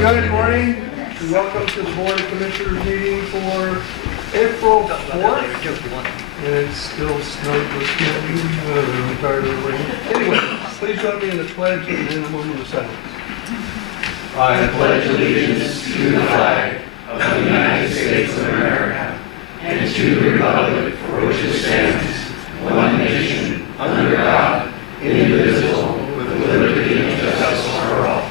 Good morning. Welcome to the Board of Commissioners meeting for April 4th. And it's still snowed with snowy weather. I'm tired of the rain. Anyway, please join me in the pledge and then a moment of silence. I pledge allegiance to the flag of the United States of America and to the republic for which it stands, one nation, under God, indivisible, with liberty and justice for all.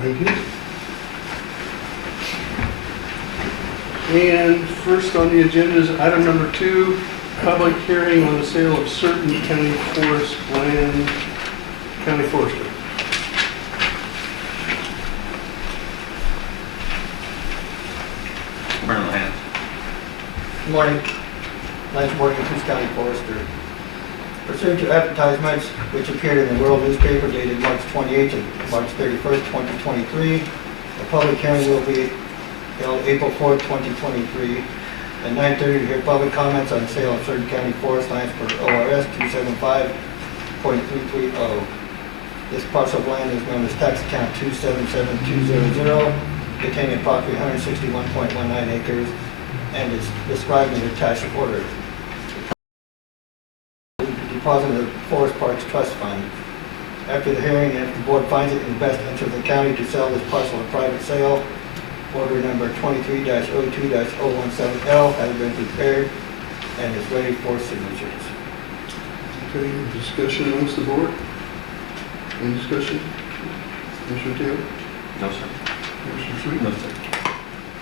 Thank you. And first on the agenda is item number 2, public hearing on the sale of certain county forest land, county forestry. Good morning. Lance Morgan, Coos County Forester. Pursuant to advertisements which appeared in the World newspaper dated March 28th and March 31st, 2023, a public hearing will be held April 4th, 2023 at 9:30 to hear public comments on the sale of certain county forest lands per ORS 275.330. This parcel of land is known as tax account 277200, containing approximately 161.19 acres and is described in the attached order. Deposit of the Forest Parks Trust Fund. After the hearing, and if the board finds it in the best interest of the county to sell this parcel of private sale, order number 23-02-017L has been prepared and is ready for signatures. Okay, discussion amongst the board? Any discussion? Commissioner Taylor? No, sir. Commissioner Sweet? No, sir.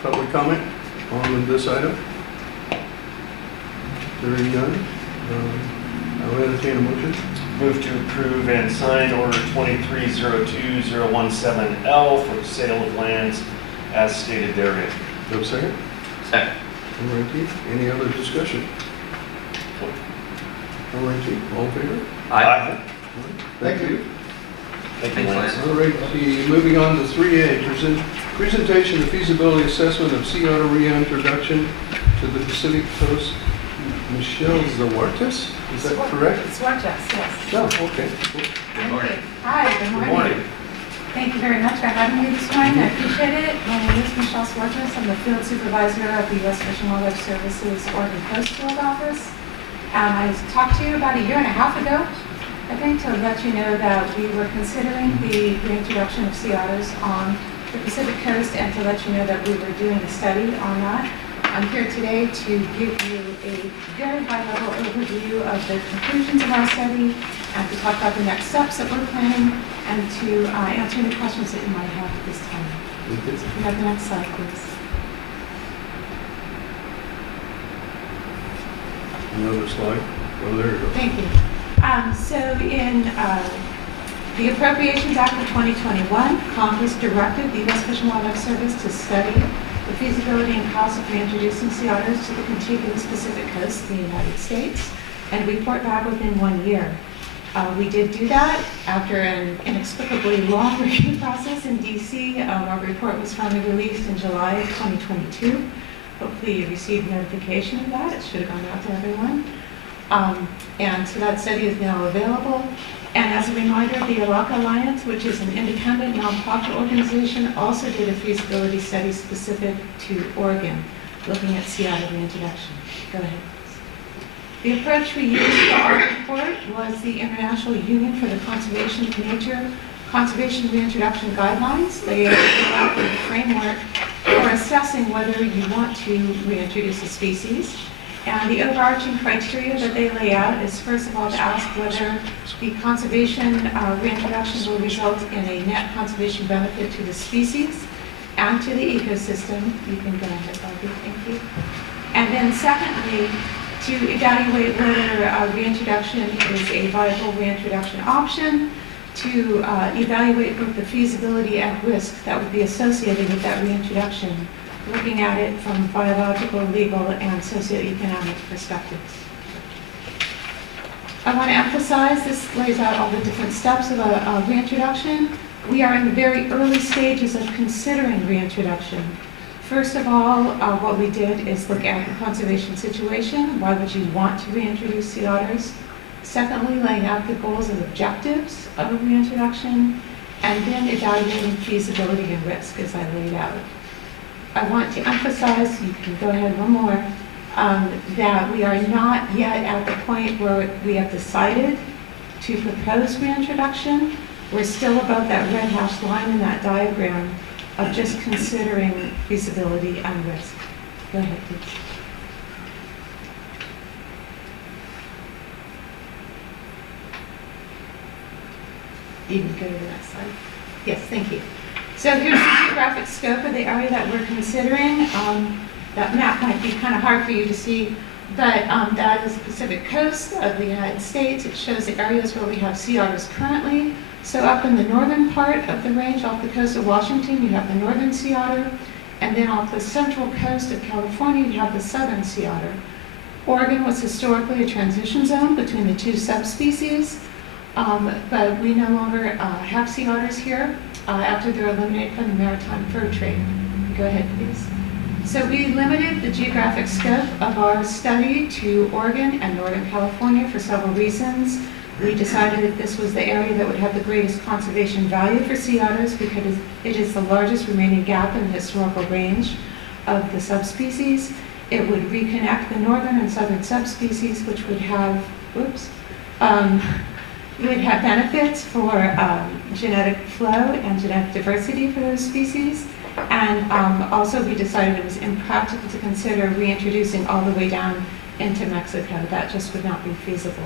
Public comment on this item? Hearing none. I'll entertain a motion. Move to approve and sign order 2302017L for the sale of lands as stated therein. Do you have a second? Second. All righty. Any other discussion? All righty. All in favor? Aye. Thank you. Thank you, Thanks, Lance. All right, moving on to 3A, presentation of feasibility assessment of sea otter reintroduction to the Pacific Coast. Michelle Zawartis, is that correct? Swartas, yes. Oh, okay. Cool. Good morning. Hi, good morning. Thank you very much for having me this morning. I appreciate it. My name is Michelle Swartas. I'm the field supervisor of the U.S. Fish and Wildlife Services Oregon Coast Field Office. I talked to you about a year and a half ago, I think, to let you know that we were considering the reintroduction of sea otters on the Pacific Coast and to let you know that we were doing a study on that. I'm here today to give you a very high-level overview of the conclusions of our study and to talk about the next steps that we're planning and to answer any questions that you might have at this time. So if you have the next slide, please. Another slide. Oh, there you go. Thank you. So in the Appropriations Act of 2021, Congress directed the U.S. Fish and Wildlife Service to study the feasibility and cost of reintroducing sea otters to the contiguous Pacific coast of the United States and report back within 1 year. We did do that after an inexplicably long review process in D.C. Our report was finally released in July of 2022. Hopefully you received notification of that. It should have gone out to everyone. And so that study is now available. And as a reminder, the Alaka Alliance, which is an independent nonprofit organization, also did a feasibility study specific to Oregon, looking at sea otter reintroduction. Go ahead. The approach we used for our report was the International Union for the Conservation of Nature Conservation Reintroduction Guidelines. They are the framework for assessing whether you want to reintroduce a species. And the overarching criteria that they lay out is, first of all, to ask whether the conservation reintroduction will result in a net conservation benefit to the species and to the ecosystem. You can go ahead, Barbie, thank you. And then secondly, to evaluate whether reintroduction is a viable reintroduction option, to evaluate both the feasibility and risk that would be associated with that reintroduction. looking at it from biological, legal, and socioeconomic perspectives. I want to emphasize this lays out all the different steps of a reintroduction. We are in the very early stages of considering reintroduction. First of all, what we did is look at the conservation situation. Why would you want to reintroduce sea otters? Secondly, laying out the goals and objectives of a reintroduction, and then evaluating feasibility and risk as I laid out. I want to emphasize, you can go ahead one more, that we are not yet at the point where we have decided to propose reintroduction. We're still above that red hashed line in that diagram of just considering feasibility and risk. Go ahead, please. You can go to the next slide. Yes, thank you. So here's the geographic scope of the area that we're considering. That map might be kind of hard for you to see, but that is the Pacific coast of the United States. It shows the areas where we have sea otters currently. So up in the northern part of the range off the coast of Washington, you have the northern sea otter, and then off the central coast of California, you have the southern sea otter. Oregon was historically a transition zone between the two subspecies, but we no longer have sea otters here after they're eliminated from the maritime fur trade. Go ahead, please. So we limited the geographic scope of our study to Oregon and Northern California for several reasons. We decided that this was the area that would have the greatest conservation value for sea otters because it is the largest remaining gap in the historical range of the subspecies. It would reconnect the northern and southern subspecies, which would have, would have benefits for genetic flow and genetic diversity for those species. And also we decided it was impractical to consider reintroducing all the way down into Mexico. That just would not be feasible.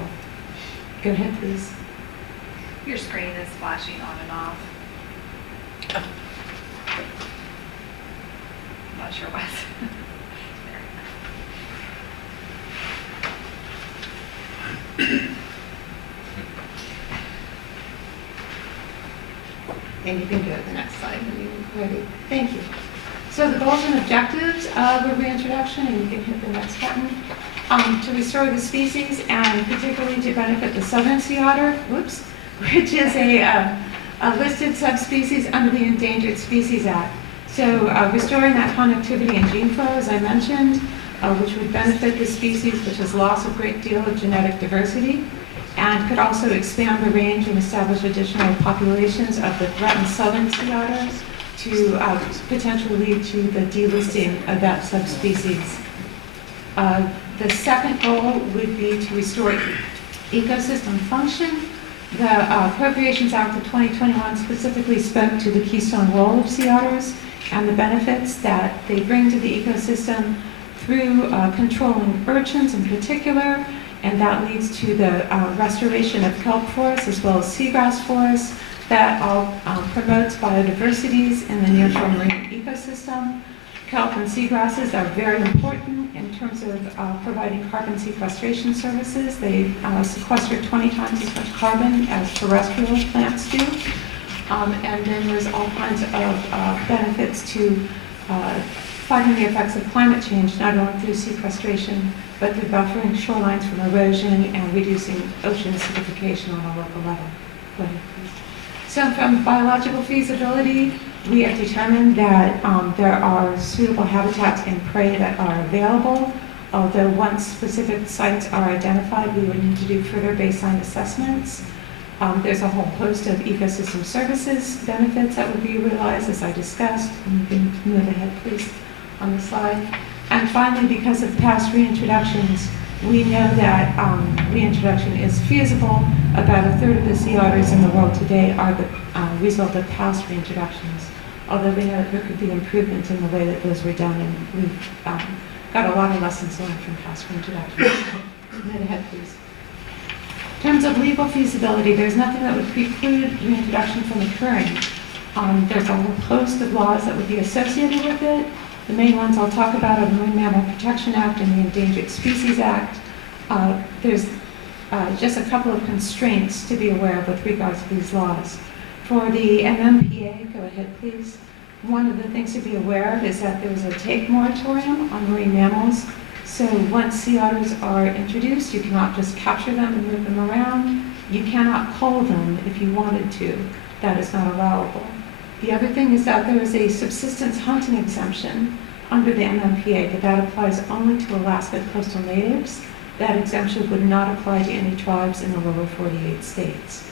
Go ahead, please. Your screen is flashing on and off. Not sure why. And you can go to the next slide when you're ready. Thank you. So the goals and objectives of a reintroduction, and you can hit the next button, to restore the species and particularly to benefit the southern sea otter, which is a listed subspecies under the Endangered Species Act. So restoring that connectivity and gene flow, as I mentioned, which would benefit the species, which has lost a great deal of genetic diversity, and could also expand the range and establish additional populations of the threatened southern sea otter to potentially lead to the delisting of that subspecies. The second goal would be to restore ecosystem function. The Appropriations Act of 2021 specifically spoke to the keystone role of sea otters and the benefits that they bring to the ecosystem through controlling urchins in particular, and that leads to the restoration of kelp forests as well as seagrass forests. That all promotes biodiversities in the nearshore marine ecosystem. Kelp and seagrasses are very important in terms of providing carbon sequestration services. They sequester 20 times as much carbon as terrestrial plants do. And then there's all kinds of benefits to fighting the effects of climate change, not only through sequestration, but through buffering shorelines from erosion and reducing ocean acidification on a local level. Go ahead, please. So from biological feasibility, we have determined that there are suitable habitats and prey that are available, although once specific sites are identified, we would need to do further baseline assessments. There's a whole host of ecosystem services benefits that would be realized, as I discussed. And you can move ahead, please, on the slide. And finally, because of past reintroductions, we know that reintroduction is feasible. About a third of the sea otters in the world today are the result of past reintroductions, although we know that there could be improvements in the way that those were done, and we've got a lot of lessons learned from past reintroductions. Move ahead, please. In terms of legal feasibility, there's nothing that would preclude reintroduction from occurring. There's a whole host of laws that would be associated with it. The main ones I'll talk about are the Marine Mammal Protection Act and the Endangered Species Act. There's just a couple of constraints to be aware of with regards to these laws. For the MMPA, go ahead please, One of the things to be aware of is that there's a take moratorium on marine mammals. So once sea otters are introduced, you cannot just capture them and move them around. You cannot cull them if you wanted to. That is not allowable. The other thing is that there is a subsistence hunting exemption under the MMPA, but that applies only to Alaska coastal natives. That exemption would not apply to any tribes in the lower 48 states.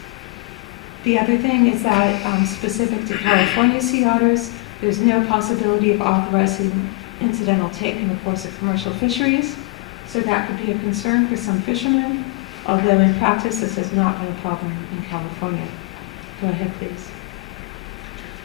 The other thing is that specific to California sea otters, there's no possibility of authorizing incidental take in the course of commercial fisheries. So that could be a concern for some fishermen, although in practice this has not been a problem in California. Go ahead, please.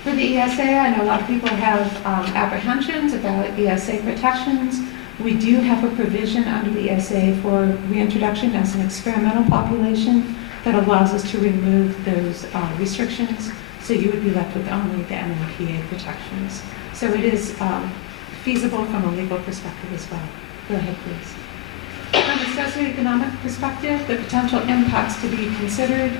For the ESA, I know a lot of people have apprehensions about ESA protections. We do have a provision under the ESA for reintroduction as an experimental population that allows us to remove those restrictions, so you would be left with only the MMPA protections. So it is feasible from a legal perspective as well. Go ahead, please. From a socioeconomic perspective, the potential impacts to be considered.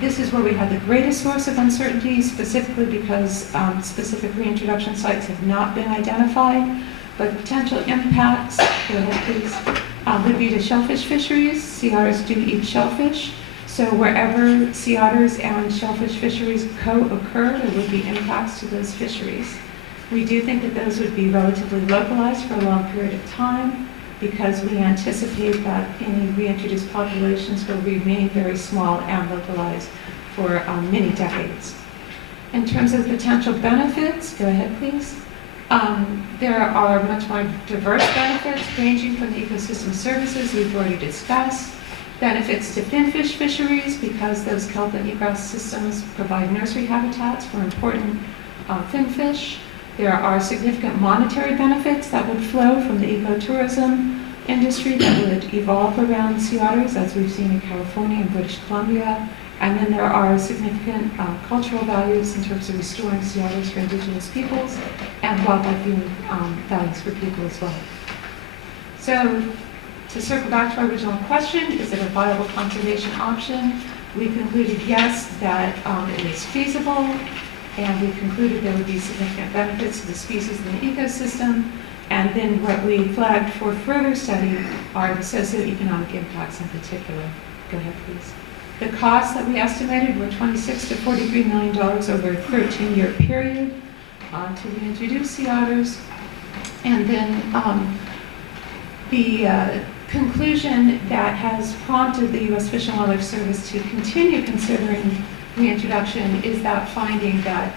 This is where we have the greatest source of uncertainty, specifically because specific reintroduction sites have not been identified. But potential impacts, go ahead please, would be to shellfish fisheries. Sea otters do eat shellfish. So wherever sea otters and shellfish fisheries co-occur, there would be impacts to those fisheries. We do think that those would be relatively localized for a long period of time, because we anticipate that any reintroduced populations will remain very small and localized for many decades. In terms of potential benefits, go ahead please. There are much more diverse benefits ranging from the ecosystem services we've already discussed, benefits to finfish fisheries because those kelp and egress systems provide nursery habitats for important finfish. There are significant monetary benefits that would flow from the ecotourism industry that would evolve around sea otters, as we've seen in California and British Columbia. And then there are significant cultural values in terms of restoring sea otters for indigenous peoples and wildlife viewing values for people as well. So to circle back to our original question, is it a viable conservation option? We concluded yes, that it is feasible, and we concluded there would be significant benefits to the species and the ecosystem. And then what we flagged for further study are the socioeconomic impacts in particular. Go ahead, please. The costs that we estimated were $26 to $43 million over a 13-year period to reintroduce sea otters. And then the conclusion that has prompted the U.S. Fish and Wildlife Service to continue considering reintroduction is that finding that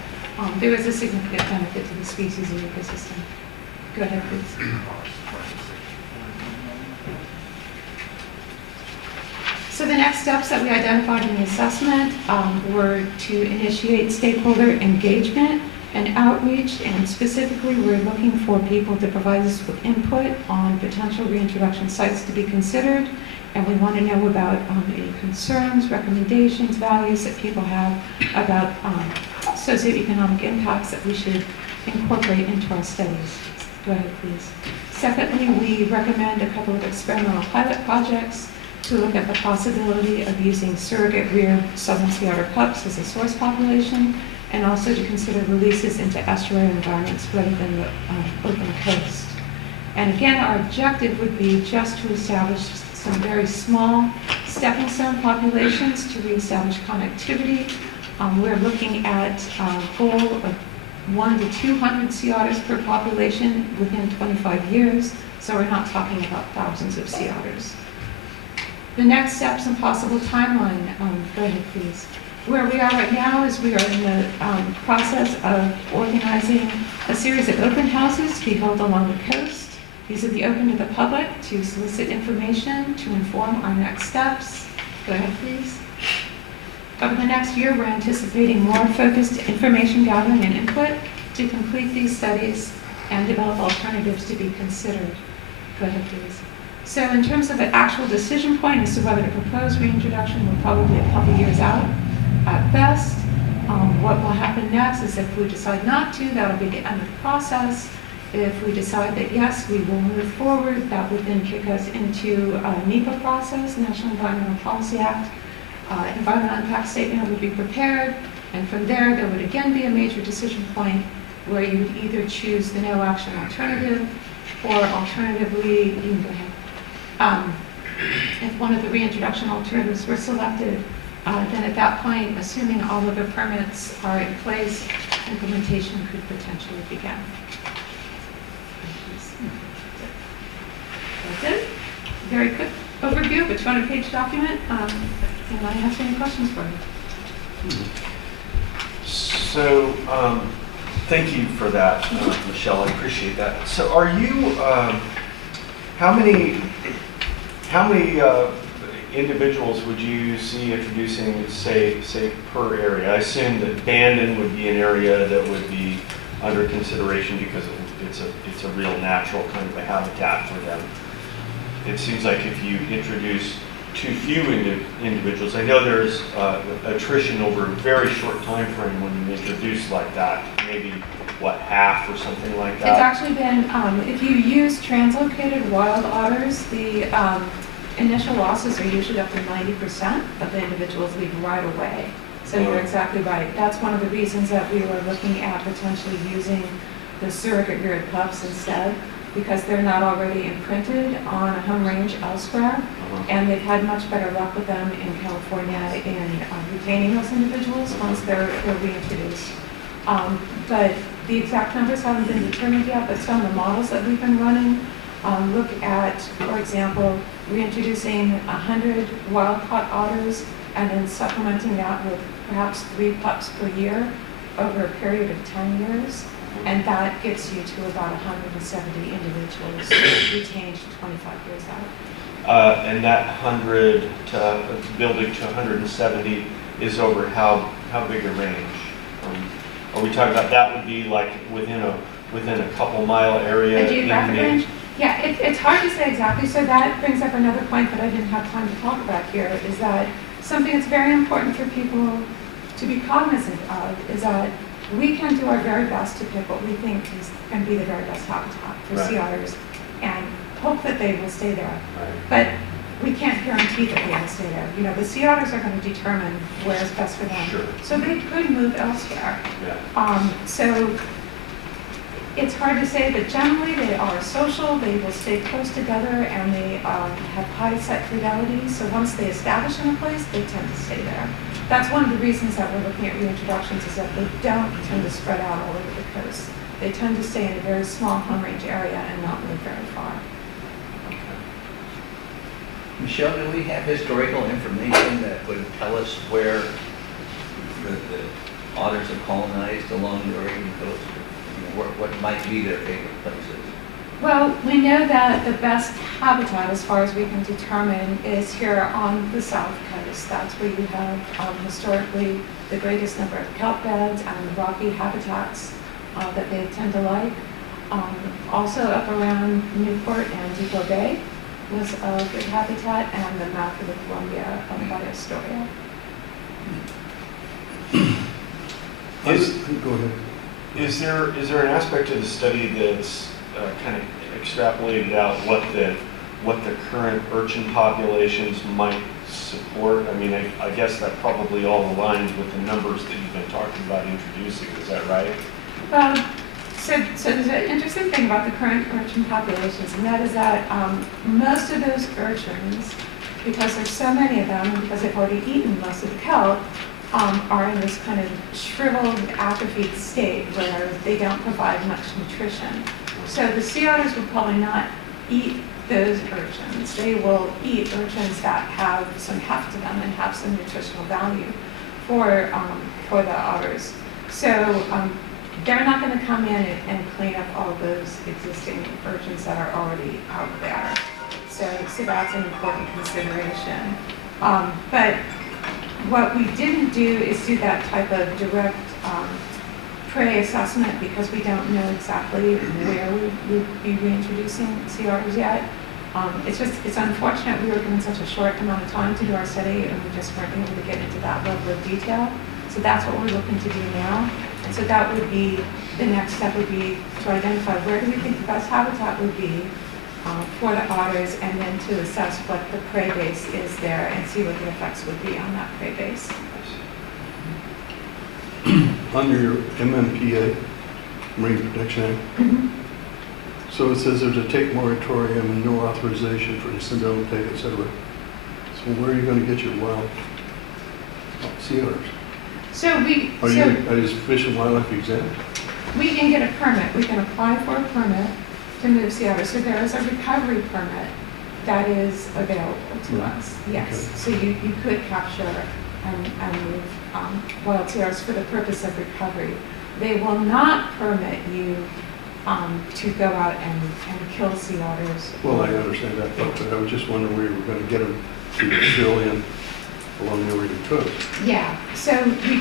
there is a significant benefit to the species and ecosystem. Go ahead, please. So the next steps that we identified in the assessment were to initiate stakeholder engagement and outreach, and specifically we're looking for people to provide us with input on potential reintroduction sites to be considered, and we want to know about any concerns, recommendations, values that people have about socioeconomic impacts that we should incorporate into our studies. Go ahead, please. Secondly, we recommend a couple of experimental pilot projects to look at the possibility of using surrogate reared southern sea otter pups as a source population, and also to consider releases into estuary environments rather than the open coast. And again, our objective would be just to establish some very small stepping stone populations to reestablish connectivity. We're looking at a goal of 1 to 200 sea otters per population within 25 years, so we're not talking about thousands of sea otters. The next steps and possible timeline, go ahead please. Where we are right now is we are in the process of organizing a series of open houses to be held along the coast. These will be open to the public to solicit information to inform our next steps. Go ahead please. Over the next year, we're anticipating more focused information gathering and input to complete these studies and develop alternatives to be considered. Go ahead please. So in terms of the actual decision point as to whether to propose reintroduction, we're probably a couple years out at best. What will happen next is if we decide not to, that'll be the end of the process. If we decide that yes, we will move forward, that would then kick us into a NEPA process, National Environmental Policy Act. Environmental impact statement would be prepared, and from there would again be a major decision point, where you would either choose the no action alternative, or alternatively, you can go ahead. If one of the reintroduction alternatives were selected, then at that point, assuming all of the permits are in place, implementation could potentially begin. That's it. Very quick overview of a 200-page document. Anybody have any questions for me? So, thank you for that, Michelle. I appreciate that. So, are you? How many individuals would you see introducing, say per area? I assume that Bandon would be an area that would be under consideration because it's a real natural kind of a habitat for them. It seems like if you introduce too few individuals, I know there's attrition over a very short time frame when you introduce like that, maybe what, half or something like that? It's actually been, if you use translocated wild otters, the initial losses are usually up to 90% of the individuals leave right away. So you're exactly right. That's one of the reasons that we were looking at potentially using the surrogate reared pups instead, because they're not already imprinted on a home range elsewhere, and they've had much better luck with them in California in retaining those individuals once they're reintroduced. But the exact numbers haven't been determined yet, but some of the models that we've been running look at, for example, reintroducing 100 wild-caught otters and then supplementing that with perhaps 3 pups per year over a period of 10 years. And that gets you to about 170 individuals retained 25 years out. And that 100 to building to 170 is over how big a range? Are we talking about that would be like within a couple mile area? A geographic range? Yeah, it's hard to say exactly. So that brings up another point that I didn't have time to talk about here, is that something that's very important for people to be cognizant of is that we can do our very best to pick what we think is going to be the very best habitat for sea otters and hope that they will stay there. Right. But we can't guarantee that they will stay there. You know, the sea otters are going to determine where is best for them. Sure. So they could move elsewhere. Yeah. So it's hard to say, but generally they are social, they will stay close together, and they have high set fidelity. So once they establish in a place, they tend to stay there. That's one of the reasons that we're looking at reintroductions, is that they don't tend to spread out all over the coast. They tend to stay in a very small home range area and not move very far. Michelle, do we have historical information that would tell us where the otters have colonized along the Oregon coast? What might be their favorite places? Well, we know that the best habitat, as far as we can determine, is here on the south coast. That's where you have historically the greatest number of kelp beds and rocky habitats that they tend to like. Also up around Newport and Depot Bay was a good habitat, and the mouth of the Columbia up by Astoria. Go ahead. Is there an aspect of the study that's kind of extrapolated out what the current urchin populations might support? I mean, I guess that probably all aligns with the numbers that you've been talking about introducing. Is that right? So there's an interesting thing about the current urchin populations, and that is that most of those urchins, because there's so many of them, and because they've already eaten most of the kelp, are in this kind of shriveled, atrophied state where they don't provide much nutrition. So the sea otters will probably not eat those urchins. They will eat urchins that have some heft to them and have some nutritional value for the otters. So they're not going to come in and clean up all those existing urchins that are already out there. So that's an important consideration. But what we didn't do is do that type of direct prey assessment, because we don't know exactly where we would be reintroducing sea otters yet. It's unfortunate we were given such a short amount of time to do our study, and we just weren't able to get into that level of detail. So that's what we're looking to do now. And so that would be, the next step would be to identify where do we think the best habitat would be for the otters, and then to assess what the prey base is there and see what the effects would be on that prey base. Under your MMPA, Marine Protection Act. Mhm. So it says there's a take moratorium and no authorization for incidental take, et cetera. So where are you going to get your wild sea otters? So we, Are so you Fish and Wildlife exempt? we can get a permit, we can apply for a permit to move sea otters. So there is a recovery permit that is available to Right. us, yes. Okay. So you could capture and move wild sea otters for the purpose of recovery. They will not permit you to go out and kill sea otters. Well, I understand that, but I was just wondering where you were going to get them to fill in along the Oregon coast. Yeah, so we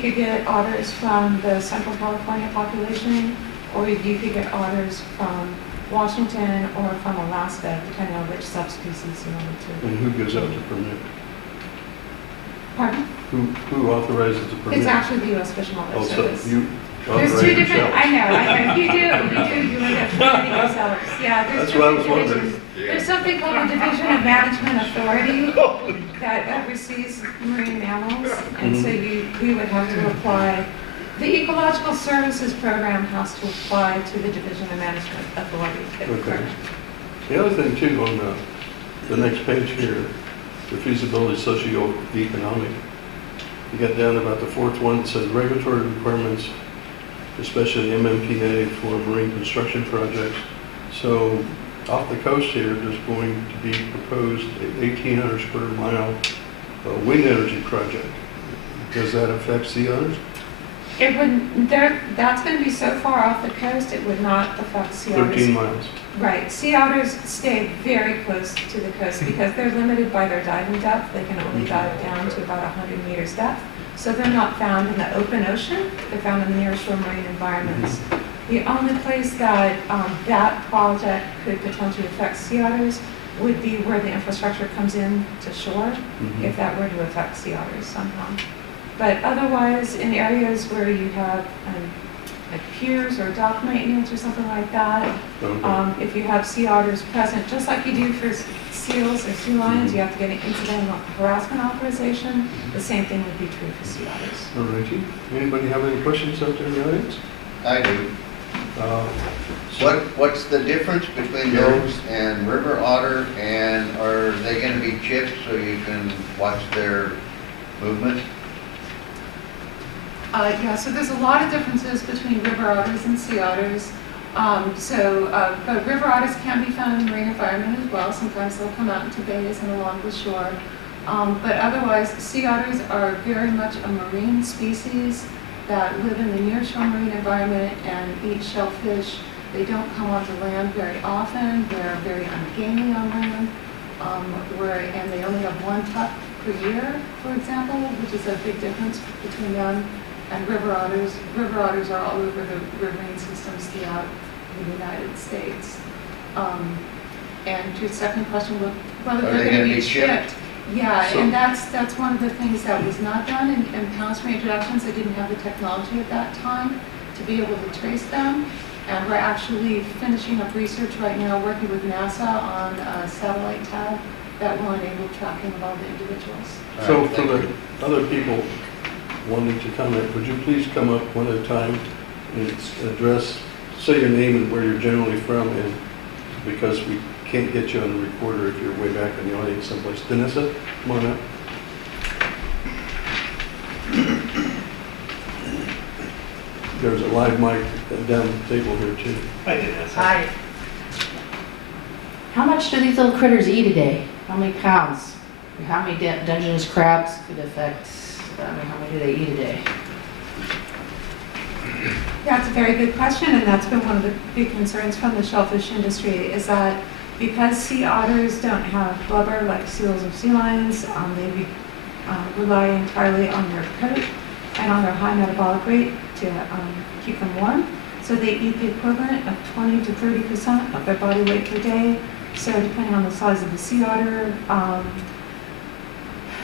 could get otters from the Central California population, or you could get otters from Washington or from Alaska, depending on which subspecies you wanted to. And who gives out the permit? Pardon? Who authorizes the permit? It's actually the U.S. Fish and Wildlife Oh, so Service. you There's authorize two different, yourself. I know, you end up finding yourselves. Yeah, there's That's what I was different wondering. divisions. There's something called the Division of Management Authority that oversees marine mammals, and so we would have to apply. The Ecological Services Program has to apply to the Division of Management Authority. Okay. The other thing too, on the next page here, the feasibility socio-economic, you got down about the fourth one, it says regulatory requirements, especially MMPA for marine construction projects. So off the coast here, there's going to be proposed a 1,800 square mile wind energy project. Does that affect sea otters? It would, that's going to be so far off the coast, it would not affect sea otters. 13 miles. Right, sea otters stay very close to the coast because they're limited by their diving depth. They can only dive down to about 100 meters depth. So they're not found in the open ocean, they're found in the nearshore marine environments. The only place that that project could potentially affect sea otters would be where the infrastructure comes in to shore, if that were to affect sea otters somehow. But otherwise, in areas where you have like piers or dock maintenance or something like that, Okay. if you have sea otters present, just like you do for seals or sea lions, you have to get an incidental harassment authorization. The same thing would be true for sea otters. All righty. Anybody have any questions out there in the audience? I do. So- What's the difference between those and river otter, and are they gonna be chipped so you can watch their movement? Yeah, so there's a lot of differences between river otters and sea otters. But river otters can be found in the marine environment as well. Sometimes they'll come out into bays and along the shore. But otherwise, sea otters are very much a marine species that live in the nearshore marine environment and eat shellfish. They don't come onto land very often. They're very ungainly on land. And they only have one tuck per year, for example, which is a big difference between them and river otters. River otters are all over the riverine systems throughout the United States. And your second question, whether Are they're they going to gonna be be chipped? chipped. Yeah, So- and that's one of the things that was not done in Pounce reintroductions. They didn't have the technology at that time to be able to trace them. And we're actually finishing up research right now, working with NASA on a satellite tag that will enable tracking of all the individuals. So All right, for thank the you. other people wanting to comment, would you please come up one at a time and address, say your name and where you're generally from, and because we can't get you on the recorder if you're way back in the audience someplace. Danessa, come on up. There's a live mic down the table here too. I did that. Hi. How much do these little critters eat a day? How many pounds? Or how many Dungeness crabs could affect, how many do they eat a day? That's a very good question, and that's been one of the big concerns from the shellfish industry, is that because sea otters don't have blubber like seals or sea lions, they rely entirely on their coat and on their high metabolic rate to keep them warm. So they eat the equivalent of 20 to 30% of their body weight per day. So depending on the size of the sea otter,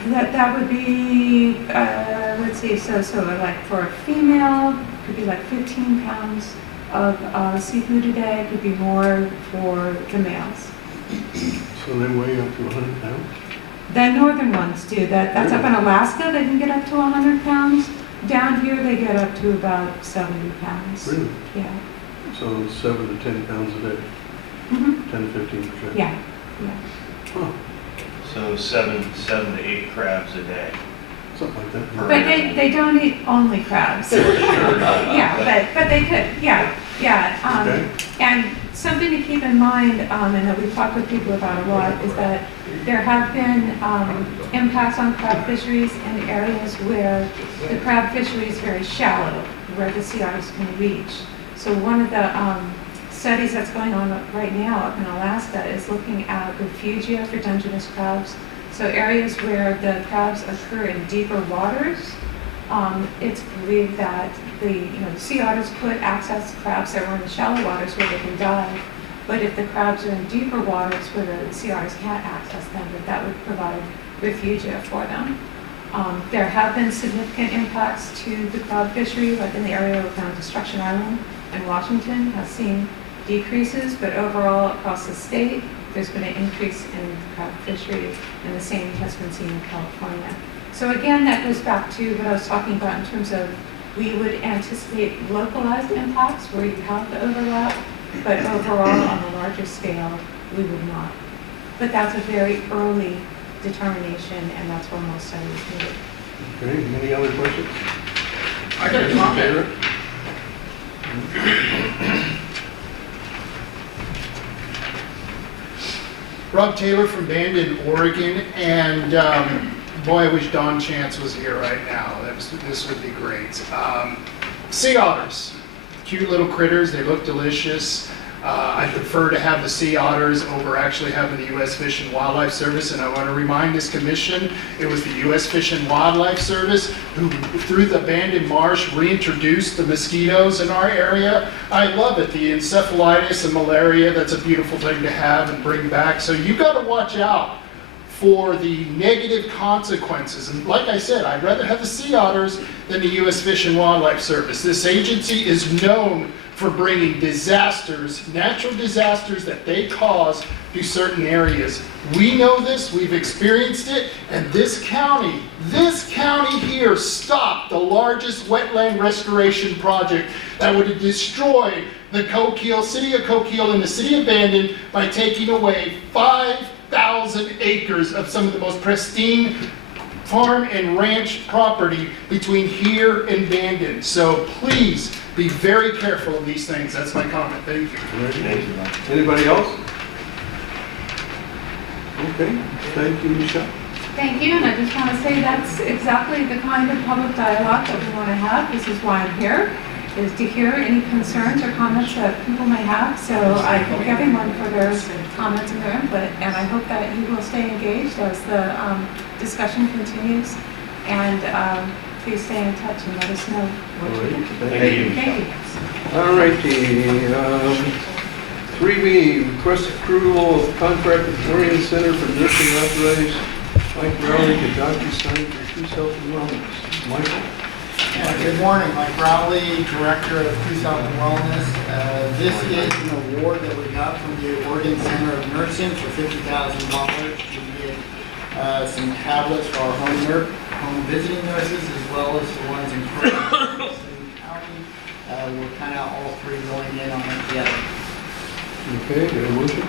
that would be, let's see, so like for a female, could be like 15 pounds of seafood a day, could be more for the males. So they weigh up to 100 pounds? The northern ones do. That's up in Alaska, they can get up to 100 pounds. Down here, they get up to about 70 pounds. Really? Yeah. So 7 to 10 pounds a day, Mhm. 10 to 15%? Yeah, yeah. Huh, So seven to eight crabs a day. something like that. Per- But they don't eat only crabs. Yeah, but they could, yeah, yeah. Okay. And something to keep in mind, and that we've talked with people about a lot, is that there have been impacts on crab fisheries in areas where the crab fishery is very shallow, where the sea otters can reach. So one of the studies that's going on right now up in Alaska is looking at refugia for Dungeness crabs. So areas where the crabs occur in deeper waters, it's believed that the sea otters could access crabs that were in the shallow waters where they can dive. But if the crabs are in deeper waters where the sea otters can't access them, that would provide refugia for them. There have been significant impacts to the crab fishery, like in the area around Destruction Island and Washington has seen decreases, but overall across the state, there's been an increase in crab fishery, and the same has been seen in California. So again, that goes back to what I was talking about in terms of we would anticipate localized impacts where you have the overlap, but overall on a larger scale, we would not. But that's a very early determination, and that's where most studies needed. Okay, any other questions? I got a comment. Rob Taylor from Bandon, Oregon, and boy, I wish Don Chance was here right now. This would be great. Sea otters, cute little critters. They look delicious. I prefer to have the sea otters over actually having the U.S. Fish and Wildlife Service, and I want to remind this commission, it was the U.S. Fish and Wildlife Service who, through the abandoned marsh, reintroduced the mosquitoes in our area. I love it, the encephalitis and malaria, that's a beautiful thing to have and bring back. So you got to watch out for the negative consequences. And like I said, I'd rather have the sea otters than the U.S. Fish and Wildlife Service. This agency is known for bringing disasters, natural disasters that they cause to certain areas. We know this, we've experienced it, and this county here stopped the largest wetland restoration project that would have destroyed the city of Coquille and the city of Bandon by taking away 5,000 acres of some of the most pristine farm and ranch property between here and Bandon. So please be very careful of these things. That's my comment. Thank you. Thank you. Anybody else? Okay, thank you, Michelle. Thank you, and I just want to say that's exactly the kind of public dialogue that we want to have. This is why I'm here, is to hear any concerns or comments that people may have. So I thank everyone for their comments and their input, and I hope that you will stay engaged as the discussion continues. And please stay in touch and let us know what you think. Thank you. Thank you. All righty. 3B, request approval of contract with Orion Center for Nursing Authorized Mike Rowley to DocuSign for Coos Health and Wellness. Michael? Good morning, Mike Rowley, Director of Coos Health and Wellness. This is an award that we got from the Oregon Center of Nursing for $50,000. We did some tablets for our home visiting nurses, as well as the ones in County. We're kind of all three going in on it together. Okay, get a motion?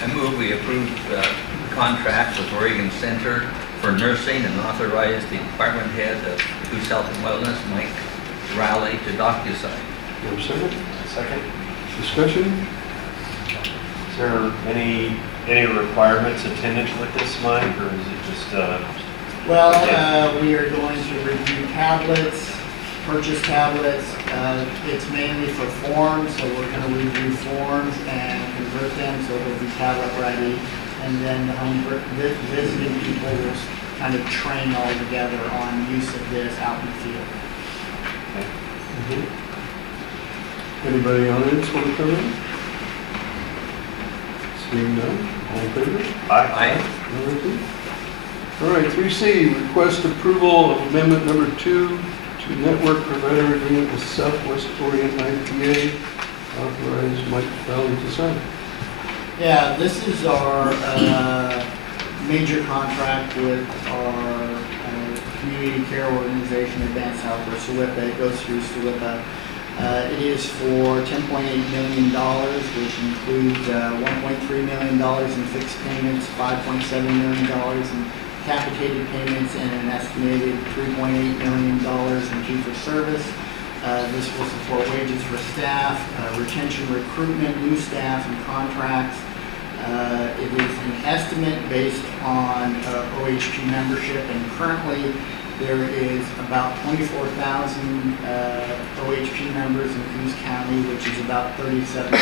I move we approve the contract with Oregon Center for Nursing and authorize the department head of Coos Health and Wellness, Mike Rowley, to DocuSign. You have a second? Second. Discussion? Is there any requirements attendant with this, Mike, or is it just, Well, we are going to review tablets, purchase tablets. It's mainly for forms, so we're going to review forms and convert them so it'll be tablet ready. And then the home visiting people will kind of train all together on use of this out in the field. Anybody on this want to come in? Seeing none, all in favor? Aye. All right, 3C, request approval of amendment number 2 to network provider agreement with Southwest Orient IPA. Authorize Mike Valley to sign. Yeah, this is our major contract with our community care organization, Advanced Health, or SWIPA. It goes through SWIPA. It is for $10.8 million, which includes $1.3 million in fixed payments, $5.7 million in capitated payments, and an estimated $3.8 million in fee-for-service. This will support wages for staff, retention, recruitment, new staff, and contracts. It is an estimate based on OHP membership, and currently there is about 24,000 OHP members in Coos County, which is about 37% of the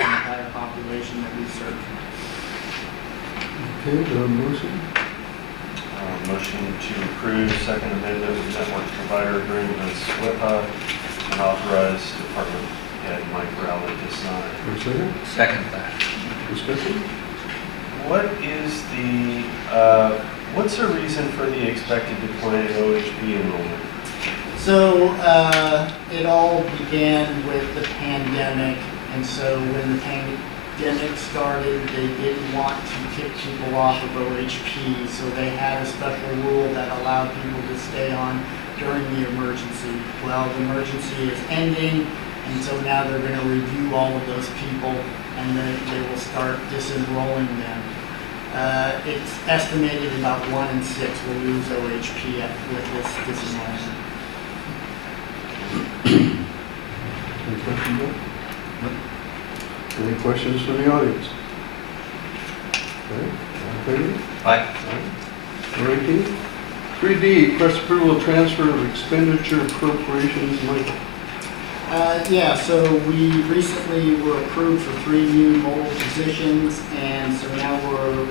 entire population that we serve. Okay, do I have a motion? Motion to approve second amendment of the network provider agreement with SWIPA and authorize department head Mike Rowley to sign. Or second? Second that. Discussion? What is what's the reason for the expected decline in OHP enrollment? So it all began with the pandemic, and so when the pandemic started, they didn't want to kick people off of OHP, so they had a special rule that allowed people to stay on during the emergency. Well, the emergency is ending, and so now they're going to review all of those people, and then they will start disenrolling them. It's estimated about 1 in 6 will lose OHP with this disenrollment. Any questions? Any questions from the audience? Okay, all in favor? Aye. All right, 3D, request approval of transfer of expenditure appropriations. Michael? Yeah, so we recently were approved for 3 new mobile positions, and so now we're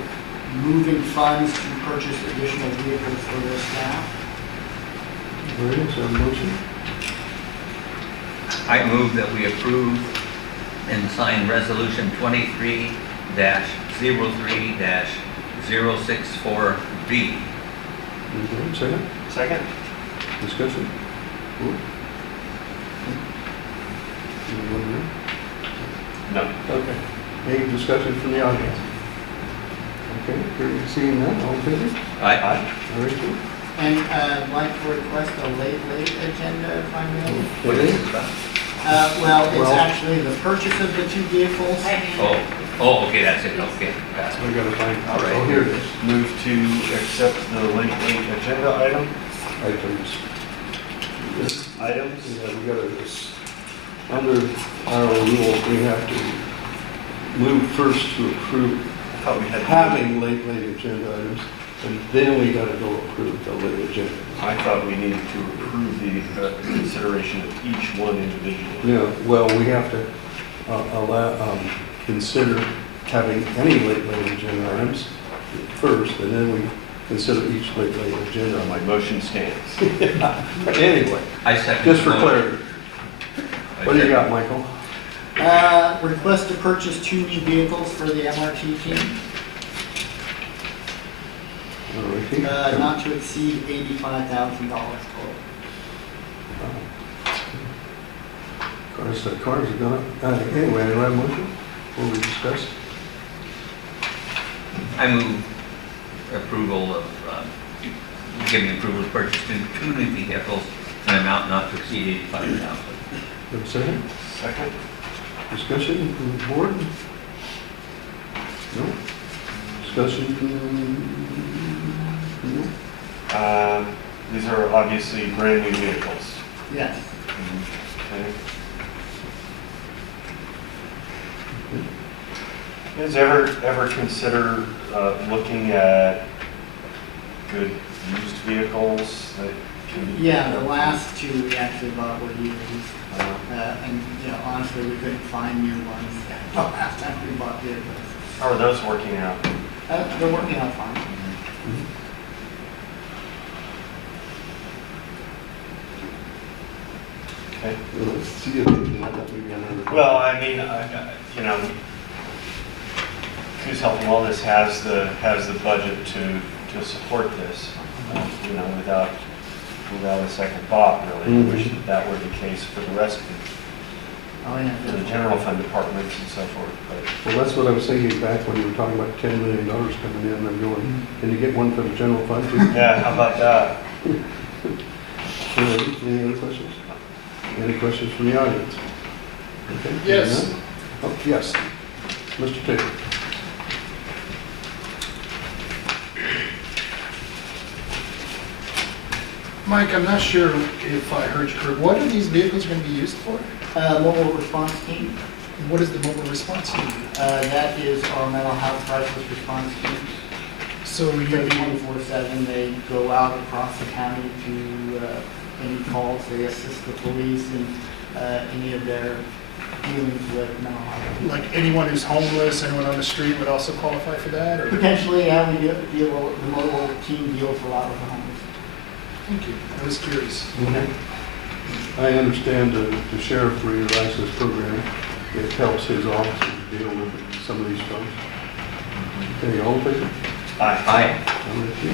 moving funds to purchase additional vehicles for their staff. All right, is there a motion? I move that we approve and sign Resolution 23-03-064B. Okay, second? Second? Discussion? Cool. No. Okay. Any discussion from the audience? Okay, hearing, seeing none, all in favor? Aye. All right, cool. And I'd like to request a late agenda, if I may. What is it about? Well, it's Well- actually the purchase of the 2 vehicles. Oh, okay, that's it, okay. Got it. We gotta find, All right. oh, here it is. Move to accept the late agenda Items. items. Yeah, we gotta, under our rules, we have to move first to approve I thought we had having late agenda items, and then we gotta go approve the late agenda. I thought we needed to approve the consideration of each one individually. Yeah, well, we have to consider having any late agenda items first, and then we consider each late agenda. My motion stands. Anyway, I second. just for the motion. clarity, what do you got, Michael? Request to purchase 2 new vehicles for the MRT team, All right. not to exceed $85,000 total. Cars are gonna, anyway, do I have a motion? What we discussed? I move approval of, giving approval to purchase 2 new vehicles in an amount not to exceed $85,000. Have a second? Second? Discussion from the board? No? Discussion from, no? These are obviously brand new vehicles. Yes. Okay. You guys ever consider looking at good used vehicles that can be? Yeah, the last 2 we actually bought were used. Uh, And, honestly, we couldn't find new ones the last time we bought vehicles. How are those working out? They're working out fine. Okay. Well, let's see if we can end up maybe another. Well, I mean, Coos Health and Wellness has the budget to support this, without a second thought, really. I wish that were the case for the rest of Oh, yeah. the general fund departments and so forth, but. Well, that's what I was thinking back when you were talking about $10 million coming in. I'm going, can you get one for the general fund too? Yeah, how about that? Any other questions? Any questions from the audience? Okay. Yes. None? Oh, yes. Mr. Taylor. Mike, I'm not sure if I heard you correctly. What are these vehicles going to be used for? Mobile response team, And what is the mobile response team? that is our mental health crisis response team. So They're you'll be, 24/7, they go out across the county to any calls, they assist the police in any of their dealings with mental health. like anyone who's homeless, anyone on the street would also qualify for that? Or? Potentially, yeah, we deal, the mobile team deals a lot with the homeless. Thank you. I was curious. I understand the sheriff realized this program. It helps his officers deal with some of these folks. Okay, all in favor? Aye. I'm with you.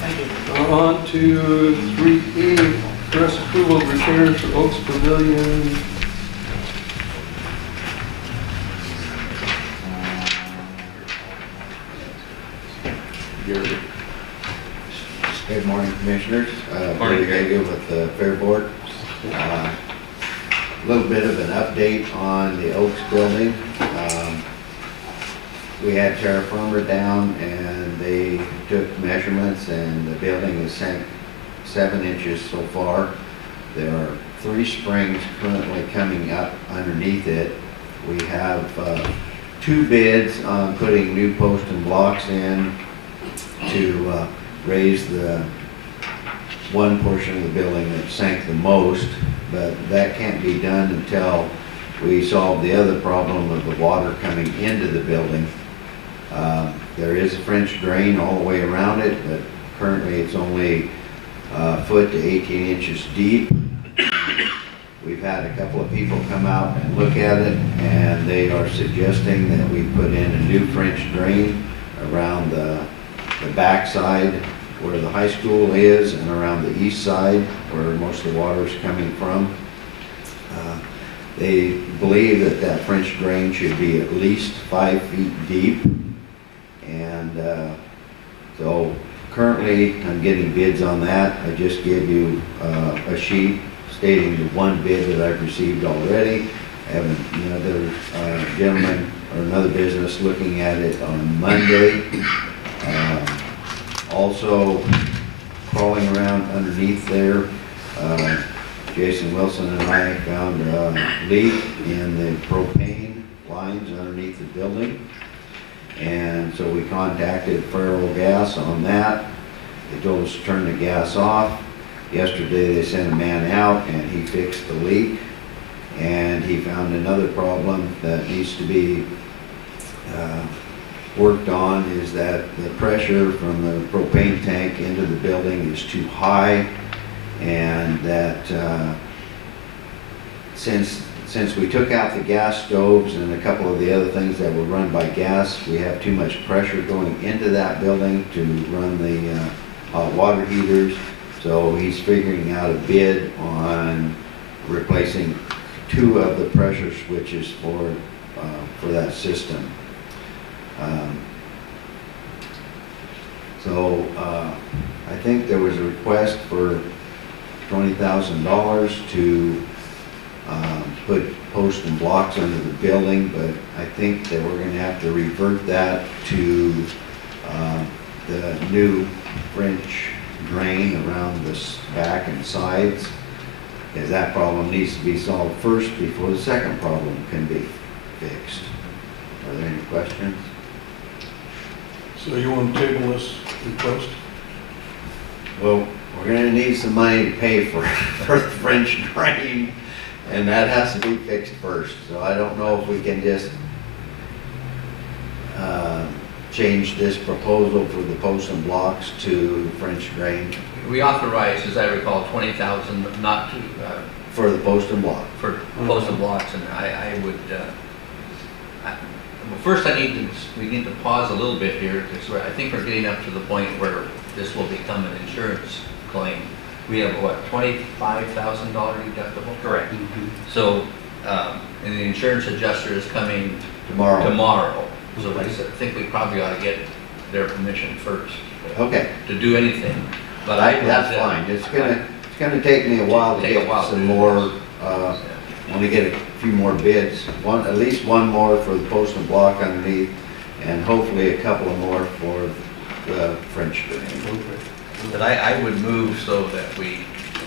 Thank you. On to 3E, address approval of repairs for Oaks Pavilion. Gary. Good morning, Commissioners. Morning, Gary Gary. Gager with the Fair Board. A little bit of an update on the Oaks building. We had terra firma down and they took measurements and the building has sank 7 inches so far. There are 3 springs currently coming up underneath it. We have 2 bids on putting new post and blocks in to raise the one portion of the building that sank the most, but that can't be done until we solve the other problem of the water coming into the building. There is a French drain all the way around it, but currently it's only a foot to 18 inches deep. We've had a couple of people come out and look at it, and they are suggesting that we put in a new French drain around the backside where the high school is and around the east side where most of the water is coming from. They believe that that French drain should be at least 5 feet deep. And so currently I'm getting bids on that. I just gave you a sheet stating the 1 bid that I've received already. I have another gentleman or another business looking at it on Monday. Also crawling around underneath there, Jason Wilson and I found a leak in the propane lines underneath the building. And so we contacted Federal Gas on that. They told us to turn the gas off. Yesterday they sent a man out and he fixed the leak. And he found another problem that needs to be worked on, is that the pressure from the propane tank into the building is too high, and that since we took out the gas stoves and a couple of the other things that were run by gas, we have too much pressure going into that building to run the hot water heaters. So he's figuring out a bid on replacing 2 of the pressure switches for that system. I think there was a request for $20,000 to put posts and blocks under the building, but I think that we're going to have to revert that to the new French drain around the back and sides, because that problem needs to be solved first before the second problem can be fixed. Are there any questions? So you want to table this request? Well, we're gonna need some money to pay for the French drain, and that has to be fixed first. So I don't know if we can just change this proposal for the posts and blocks to French drain We authorized, as I recall, 20,000 not to, for the post and block. for post and blocks, and I would, well, first we need to pause a little bit here, because I think we're getting up to the point where this will become an insurance claim. We have, what, $25,000 deductible? Correct. So, and the insurance adjuster is coming Tomorrow. So I think we probably ought to get their permission first Okay. to do anything. But I That's fine. It's gonna take me a while to Take a get while to some do more, want to get a few more bids. At least one more for the post and block underneath, and hopefully a couple of more for the French drain. Okay. But I would move so that we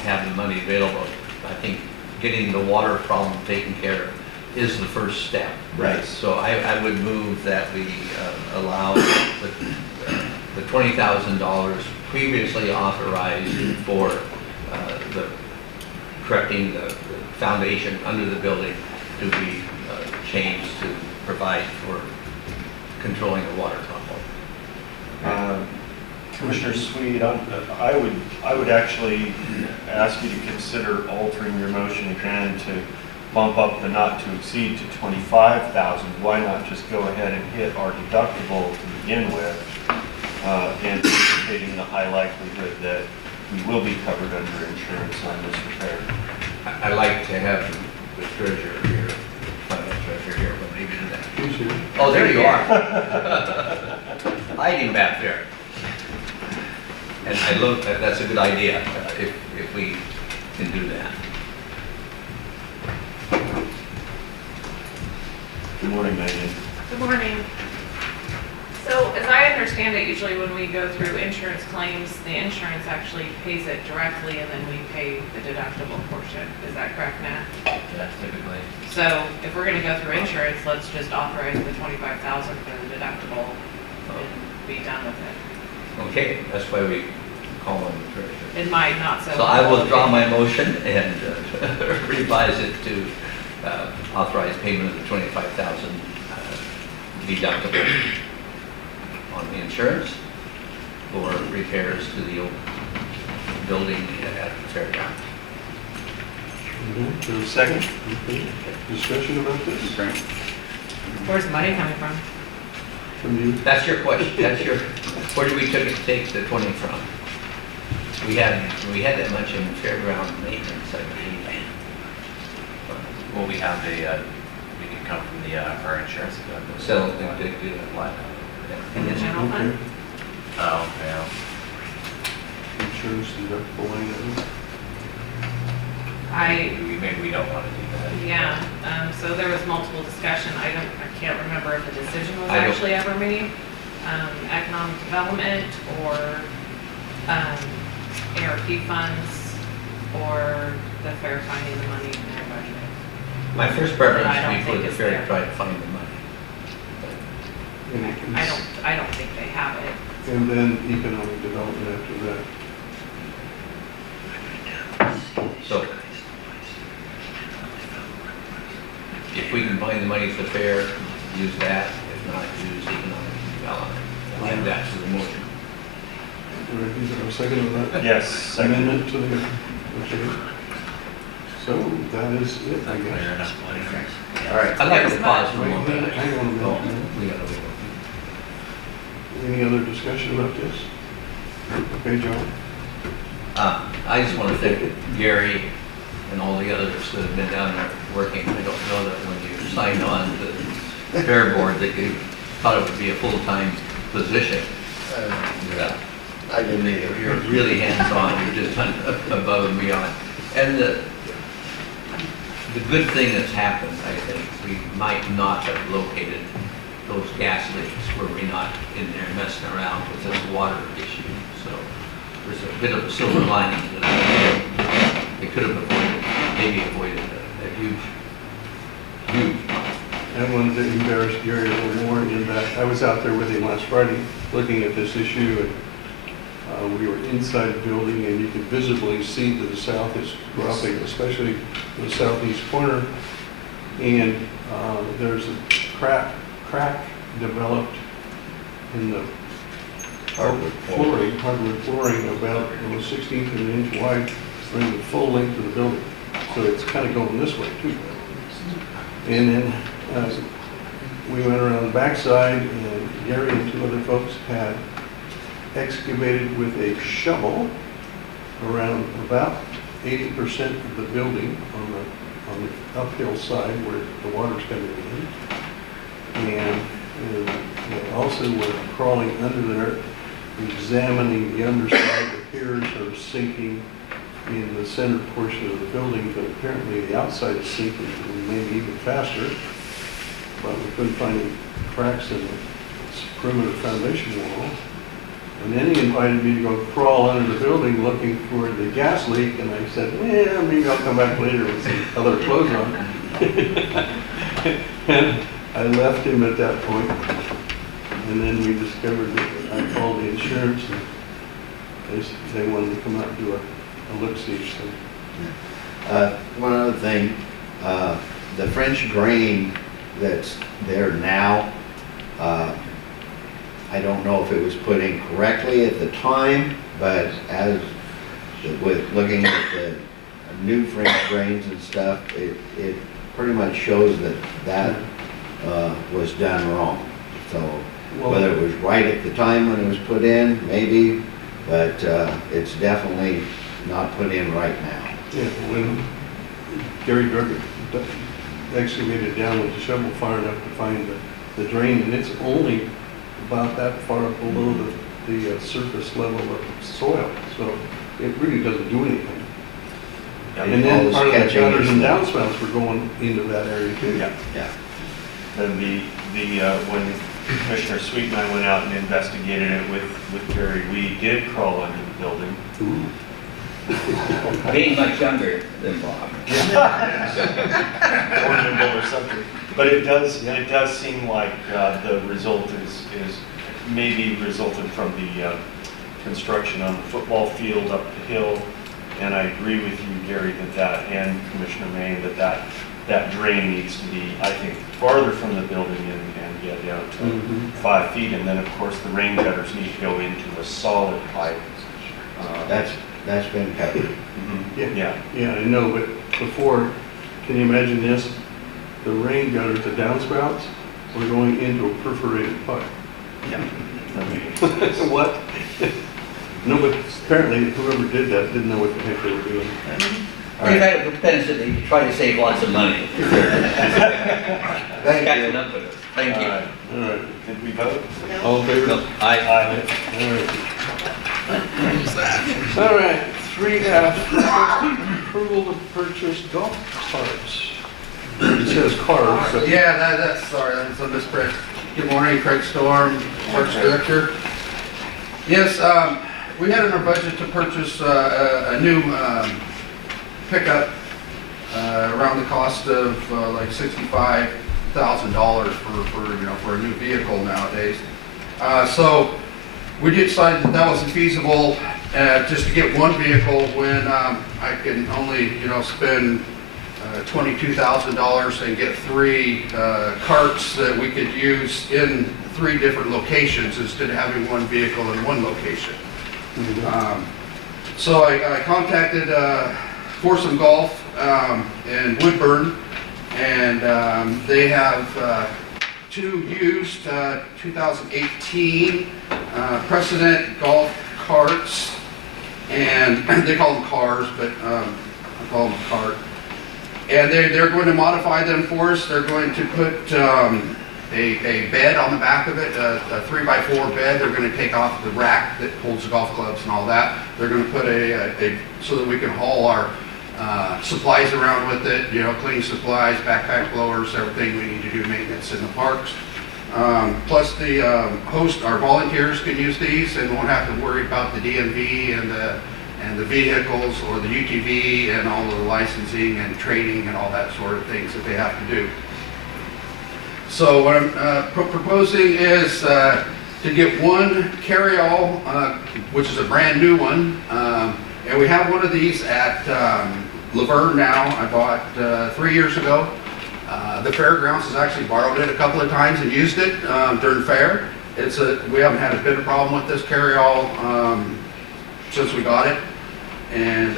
have the money available. I think getting the water problem taken care of is the first step. Right. So I would move that we allow the $20,000 previously authorized for the correcting the foundation under the building to be changed to provide for controlling the water problem. Commissioner Sweet, I would actually ask you to consider altering your motion again to bump up the not to exceed to 25,000. Why not just go ahead and hit our deductible to begin with, anticipating the high likelihood that we will be covered under insurance on this repair. I'd like to have the treasurer here, finance treasurer here, but maybe do that. Who's here? Oh, there you are. Hiding back there. And I look, that's a good idea, if we can do that. Good morning, Megan. Good morning. So as I understand it, usually when we go through insurance claims, the insurance actually pays it directly and then we pay the deductible portion. Is that correct, Matt? That's typically. So if we're gonna go through insurance, let's just authorize the 25,000 for the deductible and be done with it. Okay, that's why we call on the treasurer. It might not so. So I will withdraw my motion and revise it to authorize payment of the 25,000 deductible on the insurance for repairs to the old building at Fairground. Mm-hmm. So second, okay. Discussion about this Where's the money coming from? from you? That's your question, that's your, where do we take the 20 from? We had that much in fairground maintenance, I believe. Well, we have we can come from our insurance. So, they do that. In the general fund? Oh, yeah. Insurance deductible line item. Maybe we don't want to do that. Yeah, so there was multiple discussion. I can't remember if the decision was I don't- actually ever made. Economic development or, ARP funds or the fair finding the money in their budget. My first But I preference don't would be for think the it's fair there. to try to find the money. And it can- I don't think they have it. And then economic development after that. So, if we can find the money for fair, use that. If not, use economic development. Add that to the motion. Is there a second on that? Yes, second. Amendment to the, okay. So that is it, I guess. All right. I'd like to pause for a Wait, moment. hang on a Oh, minute. we gotta wait. Any other discussion about this? Okay, John? I just want to thank Gary and all the others that have been down there working. I don't know that when you signed on to the fair board that you thought it would be a full-time position. Yeah. I didn't either. You're really hands-on, you're just done above and beyond. And the good thing that's happened, I think, we might not have located those gas leaks were we not in there messing around with this water issue. So there's a bit of a silver lining to that. It could have avoided, maybe avoided a huge problem. I wanted to embarrass Gary a little more in that I was out there with him last Friday looking at this issue, and we were inside the building, and you could visibly see that the south is dropping, especially the southeast corner. And there's a crack developed in the hardwood flooring about 1/16 of an inch wide, running the full length of the building. So it's kind of going this way too. And then we went around the backside, and Gary and two other folks had excavated with a shovel around about 80% of the building on the uphill side where the water's coming in. And they also were crawling under there examining the underside, the piers are sinking in the center portion of the building, but apparently the outside is sinking, and maybe even faster. But we couldn't find any cracks in the perimeter foundation wall. And then he invited me to go crawl under the building looking for the gas leak, and I said, well, maybe I'll come back later with some other clothes on. And I left him at that point. And then we discovered that I called the insurance, and they wanted to come out and do a look-see. So. One other thing, the French drain that's there now, I don't know if it was put in correctly at the time, but as with looking at the new French drains and stuff, it pretty much shows that was done wrong. So whether it was right at the time when it was put in, maybe, but it's definitely not put in right now. Yeah, when Gary Gerger excavated down with the shovel far enough to find the drain, and it's only about that far below the surface level of soil, so it really doesn't do anything. Yeah, And then all part of the this catching gutters and is- downspouts were going into that area too. Yeah. Yeah. And when Commissioner Sweet and I went out and investigated it with Gary, we did crawl under the building. Ooh. Being much younger than Bob. Or nimble or something. But it does seem like the result is maybe resulted from the construction on the football field up the hill. And I agree with you, Gary, that and Commissioner Main, that drain needs to be, I think, farther from the building and get down to 5 feet. And then, of course, the rain gutters need to go into a solid pipe. That's been covered. Yeah, I know, but before, can you imagine this? The rain gutters, the downspouts, were going into a perforated pipe. Yeah. What? No, but apparently whoever did that didn't know what the heck they were doing. We've had a propensity to try to save lots of money. Thank Catching you. up with us. Thank you. All right, Did we vote? all in favor? No, I, All right, 3F, requesting approval to purchase golf carts. It says cars, but Yeah, that's, sorry, that's a misprint. Good morning, Craig Storm, Parks Director. Yes, we had in our budget to purchase a new pickup around the cost of like $65,000 for a new vehicle nowadays. So we decided that wasn't feasible just to get one vehicle when I can only spend $22,000 and get 3 carts that we could use in 3 different locations instead of having one vehicle in one location. So I contacted Foursome Golf in Woodburn, and they have 2 used 2018 Precedent golf carts, and they call them cars, but I call them a cart. And they're going to modify them for us. They're going to put a bed on the back of it, a 3x4 bed. They're going to take off the rack that holds the golf clubs and all that. They're going to put so that we can haul our supplies around with it, cleaning supplies, backpack blowers, everything we need to do maintenance in the parks. Plus our volunteers can use these and won't have to worry about the DMV and the vehicles or the UTV and all of the licensing and training and all that sort of things that they have to do. So what I'm proposing is to get one carry-all, which is a brand new one, and we have one of these at Laverne now. I bought 3 years ago. The fairgrounds has actually borrowed it a couple of times and used it during fair. We haven't had a bit of problem with this carry-all since we got it. And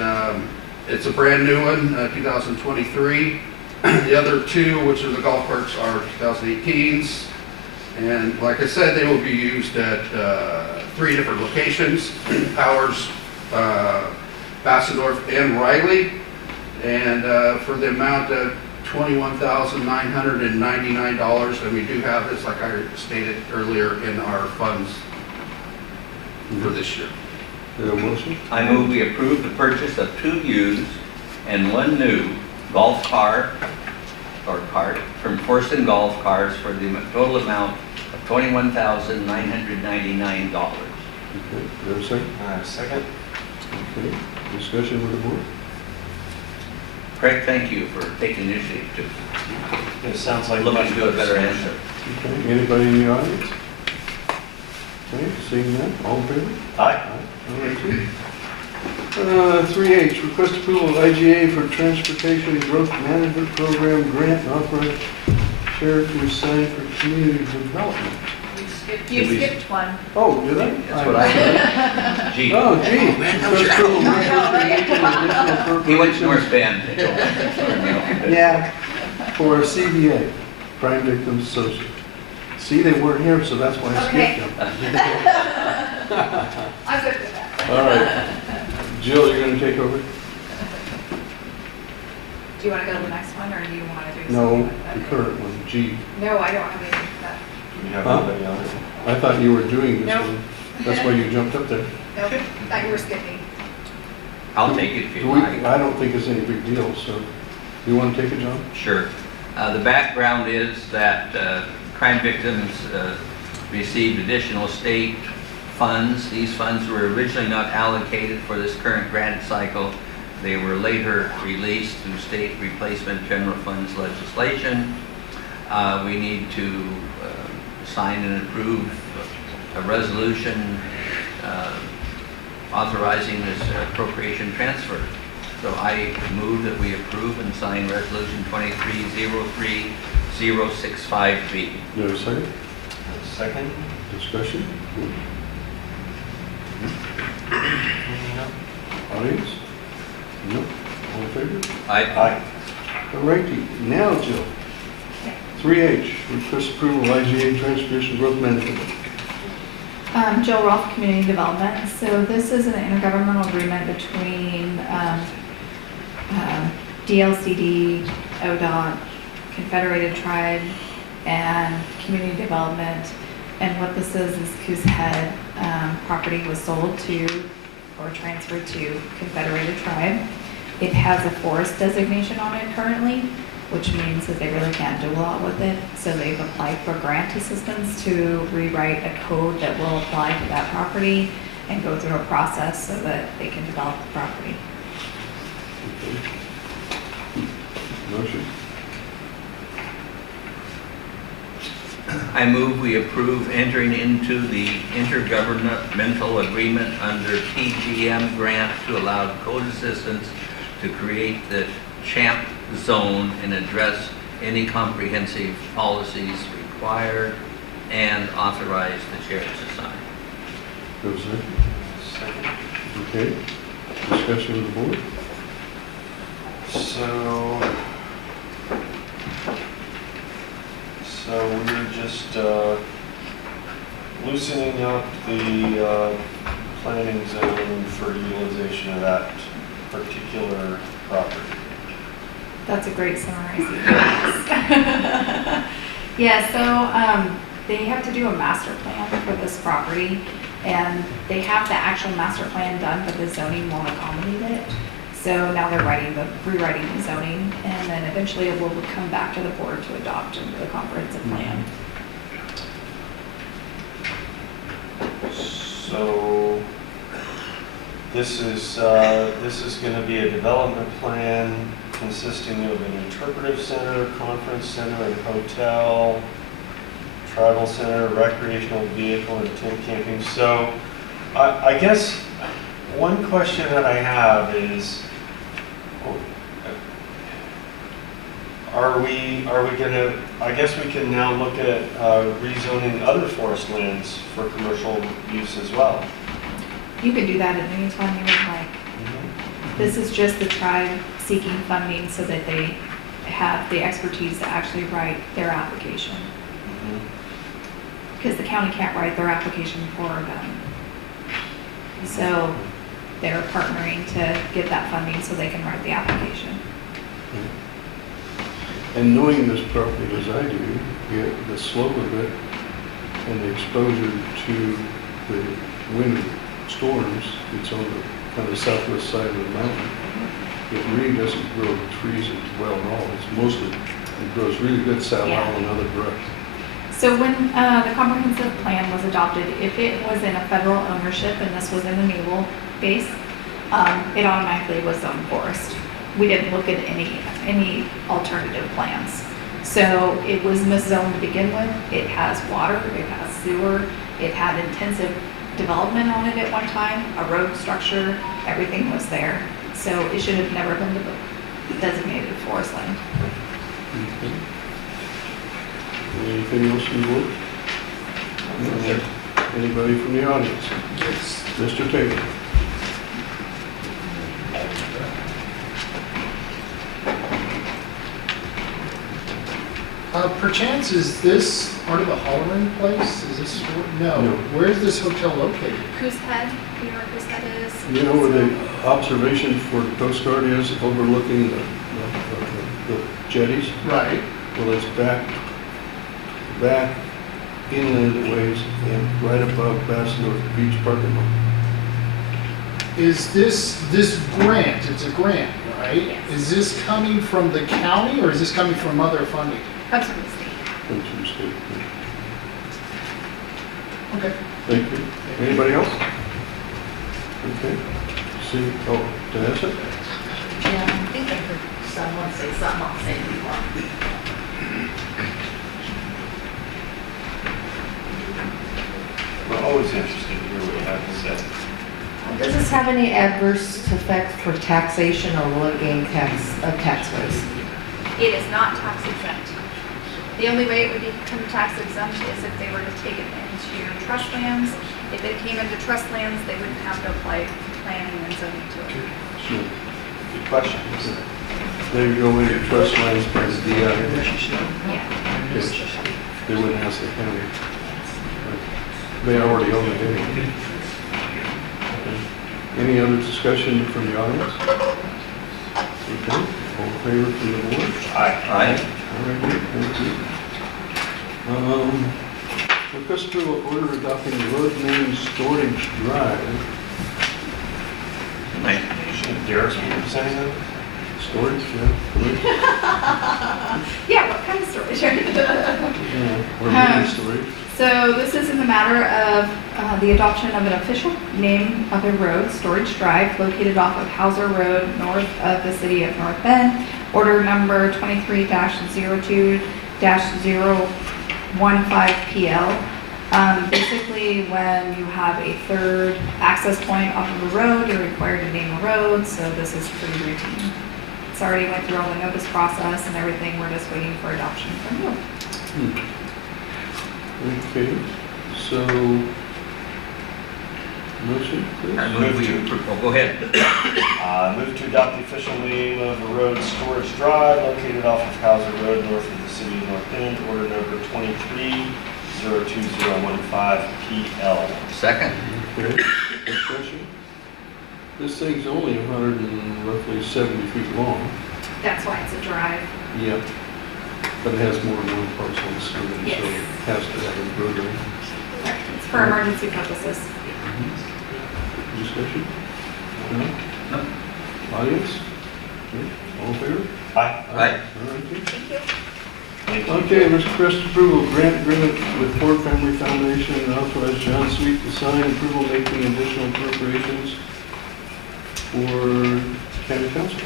it's a brand new one, 2023. The other 2, which are the golf carts, are 2018s. And like I said, they will be used at 3 different locations, Powers, Bassendorf, and Riley. And for the amount of $21,999, and we do have this, like I stated earlier, in our funds. for this year. Is there a motion? I move we approve the purchase of 2 used and 1 new golf cart from Forston Golf Cars for the total amount of $21,999. Okay, is there a second? Second? Okay, discussion with the board? Craig, thank you for taking initiative to It sounds like. look into a better answer. Okay, anybody in the audience? Okay, seeing none, all in favor? Aye. All right, too. 3H, request approval of IGA for Transportation Growth Management Program grant and authorize chair to sign for community development. You skipped one. Oh, did I? That's what I said. G. Oh, gee. Request approval of additional He went to North appropriations. Bend. Yeah. For CVA, Crime Victims Association. See, they weren't here, so that's why I skipped them. I'm good with that. All right. Jill, you're going to take over? Do you want to go to the next one, or do you want to do something No, with the that? current one, G. No, I don't have anything for that. Do you have Huh? anybody on it? I thought you were doing this Nope. one. That's why you jumped up there. Nope, thought you were skipping. I'll take it if Do you we- like. I don't think it's any big deal, so you want to take it, John? Sure. The background is that crime victims received additional state funds. These funds were originally not allocated for this current grant cycle. They were later released through state replacement general funds legislation. We need to sign and approve a resolution authorizing this appropriation transfer. So I move that we approve and sign resolution 2303065B. Do you have a second? Second? Discussion? Audience? No? All in favor? Aye. All righty, now Jill. 3H, request approval of IGA Transportation Growth Management. Jill Rolfe, Community Development. So this is an intergovernmental agreement between DLCD, ODOT, Confederated Tribe, and Community Development. And what this is Coos Head property was sold to or transferred to Confederated Tribe. It has a forest designation on it currently, which means that they really can't do a lot with it. So they've applied for grant assistance to rewrite a code that will apply to that property and go through a process so that they can develop the property. Okay. Motion. I move we approve entering into the intergovernmental agreement under PGM grant to allow code assistance to create the CHAMP zone and address any comprehensive policies required and authorize the chair to sign. Do you have a second? Second. Okay. Discussion with the board? So we're just loosening up the planning zone for utilization of that particular property. That's a great summary. Yeah, so they have to do a master plan for this property, and they have the actual master plan done, but the zoning won't accommodate it. So now they're rewriting the zoning, and then eventually it will come back to the board to adopt the comprehensive plan. So this is going to be a development plan consisting of an interpretive center, conference center, and hotel, tribal center, recreational vehicle, and tent camping. So I guess one question that I have is, are we gonna, I guess we can now look at rezoning other forest lands for commercial use as well. You can do that at any time you would like. This is just the tribe seeking funding so that they have the expertise to actually write their application. Because the county can't write their application for them. So they're partnering to get that funding so they can write the application. And knowing this property as I do, the slope of it and the exposure to the wind storms, it's on the kind of southwest side of the mountain. It really doesn't grow trees well at all. It's mostly, it grows really good salal and other brush. So when the comprehensive plan was adopted, if it was in a federal ownership and this was in a naval base, it automatically was zone forest. We didn't look at any alternative plans. So it was miszoned to begin with. It has water, it has sewer, it had intensive development on it at one time, a road structure, everything was there. So it should have never been designated forest land. Okay. Anything else from the board? Anybody from the audience? Yes. Mr. Taylor? Perchance, is this part of the hollering place? Is this, no, No. where's this hotel located? Coos Head, you know where Coos Head is? You know where the observation for the Coast Guard is overlooking the jetties? Right. Well, it's back inland a ways and right above Bass North Beach parking lot. Is this grant, it's a grant, right? Yes. Is this coming from the county or is this coming from other funding? Comes from the state. Comes from the state. Okay. Thank you. Anybody else? Okay. See, oh, Vanessa? Yeah, I think I heard someone say something I'll say before. We're always interested to hear what you have to say. Does this have any adverse effect for taxation or will it gain tax rates? It is not tax exempt. The only way it would become tax exempt is if they were to take it into trust lands. If it came into trust lands, they wouldn't have to apply planning and zoning to it. Sure. Good question. They go into trust lines by the DI. Yeah. Okay. They wouldn't ask the county. They already own it anyway. Any other discussion from the audience? Okay, all in favor from the board? Aye. All right, good, thank you. Request approval order adopting road name storage drive. Derek's presenting them? Storage, yeah, Yeah, what kind of storage? yeah, or moving storage. So this is in the matter of the adoption of an official name of a road, Storage Drive, located off of Hauser Road, north of the city of North Bend. Order number 23-02-015PL. Basically, when you have a third access point off of a road, you're required to name a road, so this is pretty routine. It's already went through all the notice process and everything, we're just waiting for adoption from you. Okay, so, motion, please? I move we approve, oh, go ahead. Move to adopt the official name of a road, Storage Drive, located off of Hauser Road, north of the city of North Bend, order number 23-02015PL. Second. Okay, discussion? This thing's only 170 feet long. That's why it's a drive. Yeah. But it has more than one parcel, so it Yes. has to have a roadway. It's for emergency purposes. Discussion? No? No. Audience? Okay, all in favor? Aye. Aye. All right, okay. Thank you. Okay, request approval, grant agreement with Ford Family Foundation and authorize John Sweet to sign approval making additional appropriations for county council.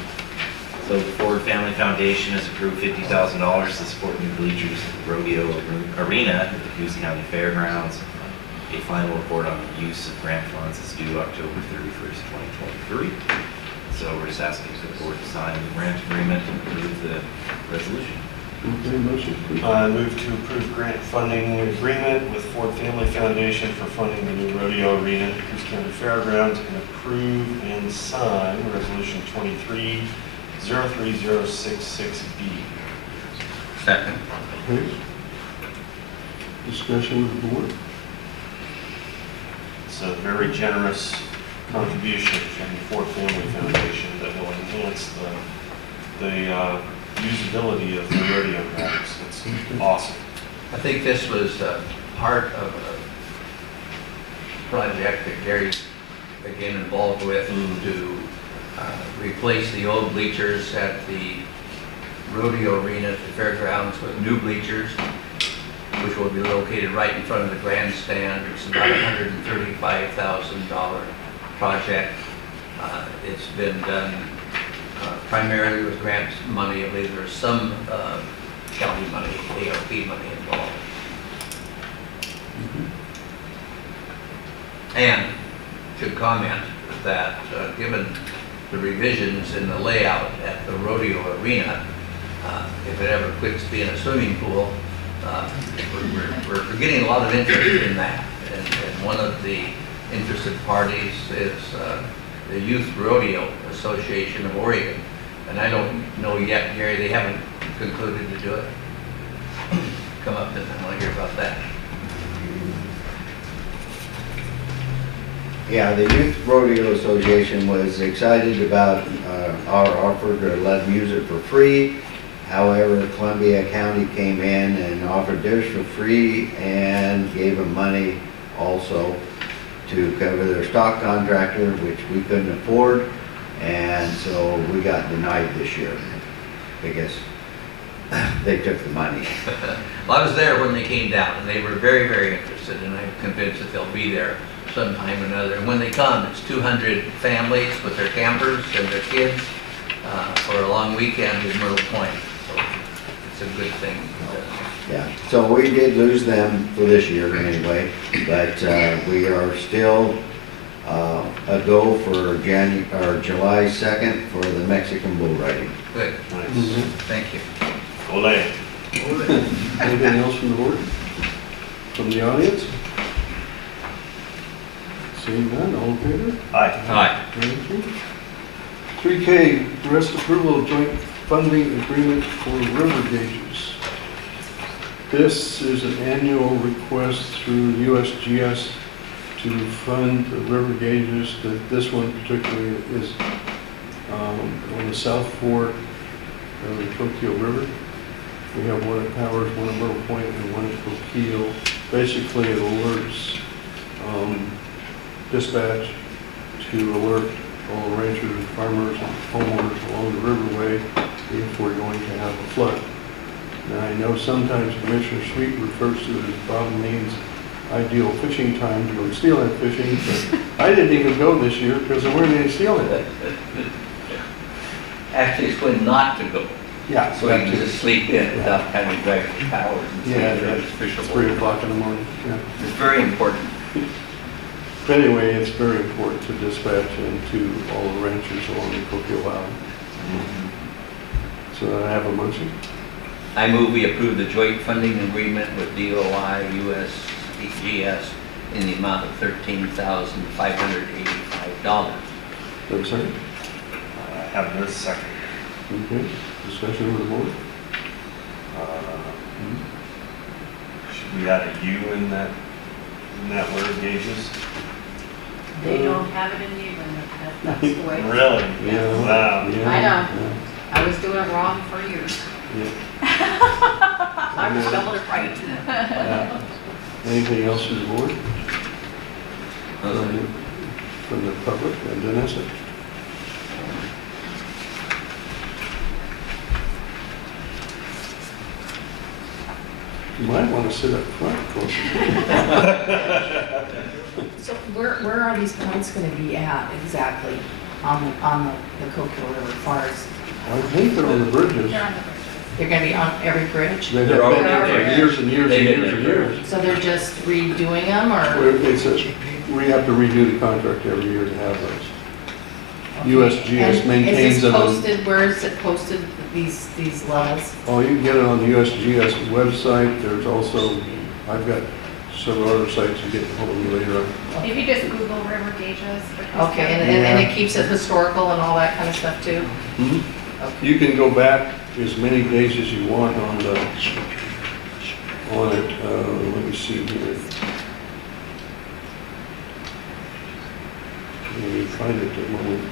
So the Ford Family Foundation has approved $50,000 to support new bleachers at the rodeo arena at the Coos County Fairgrounds. A final report on the use of grant funds is due October 31st, 2023. So we're just asking the board to sign the grant agreement and approve the resolution. Okay, motion, please. Move to approve grant funding agreement with Ford Family Foundation for funding the new rodeo arena at the Coos County Fairgrounds and approve and sign resolution 23-03066B. Second. Okay. Discussion with the board. It's a very generous contribution from the Ford Family Foundation that will enhance the usability of the rodeo grounds. It's awesome. I think this was part of a project that Gary again involved with to replace the old bleachers at the rodeo arena at the fairgrounds with new bleachers, which will be located right in front of the grandstand. It's about $135,000 project. It's been done primarily with grant money. I believe there's some county money, ARP money involved. And should comment that given the revisions in the layout at the rodeo arena, if it ever quits being a swimming pool, we're getting a lot of interest in that. And one of the interested parties is the Youth Rodeo Association of Oregon. And I don't know yet, Gary, they haven't concluded to do it. Come up and I want to hear about that. Yeah, the Youth Rodeo Association was excited about our offer to let them use it for free. However, Columbia County came in and offered theirs for free and gave them money also to cover their stock contractor, which we couldn't afford. And so we got denied this year because they took the money. Well, I was there when they came down, and they were very, very interested, and I'm convinced that they'll be there sometime or another. And when they come, it's 200 families with their campers and their kids for a long weekend in Myrtle Point. So it's a good thing. Yeah, so we did lose them for this year anyway, but we are still a go for July 2nd for the Mexican bull riding. Good. Nice. Thank you. Ole. Anything else from the board? From the audience? Seeing none, all in favor? Aye. Aye. Thank you. 3K, rest approval of joint funding agreement for river gauges. This is an annual request through USGS to fund the river gauges. This one particularly is on the South Fork of the Coquille River. We have one at Powers, one at Myrtle Point, and one at Coquille. Basically, it alerts dispatch to alert all ranchers and farmers and homeowners along the riverway if we're going to have a flood. Now, I know sometimes Commissioner Sweet refers to it as Bob Main's ideal fishing time to go steelhead fishing, but I didn't even go this year because there weren't any steelhead. Actually, it's when not to go. Yeah. So you can just sleep in without having to drag your powers and see Yeah, if it's it's fishable. 3 o'clock in the morning. Yeah. It's very important. But anyway, it's very important to dispatch and to all the ranchers along the Coquille Valley. So I have a motion. I move we approve the joint funding agreement with DOI USGS in the amount of $13,585. Have a second? Have this second. Okay. Discussion with the board? Should we add a U in that word, gauges? They don't have it in the agreement, that's the way. Really? Yeah. Wow. Yeah. I know. Yeah. I was doing it wrong for years. Yeah. I was spelling it right. Anything else from the board? From the public? And Vanessa? You might want to sit up front, closer. So where are these points going to be at exactly on the Coquille River, as far as, I think they're on the bridges. They're on the bridges. they're going to be on every bridge? They have They're been already for there. years and years and They've been years and there years. So they're just redoing them, or? We have to redo the contract every year to have those. USGS maintains Is this them. posted, where is it posted, these levels? Oh, you can get it on the USGS website. There's also, I've got several other sites you get hold of me later on. If you just Google river gauges. for Coos Okay, County. and it keeps it historical and all that kind of stuff too? Mhm. Okay. You can go back as many days as you want on it. Let me see here. Let me find it at the moment.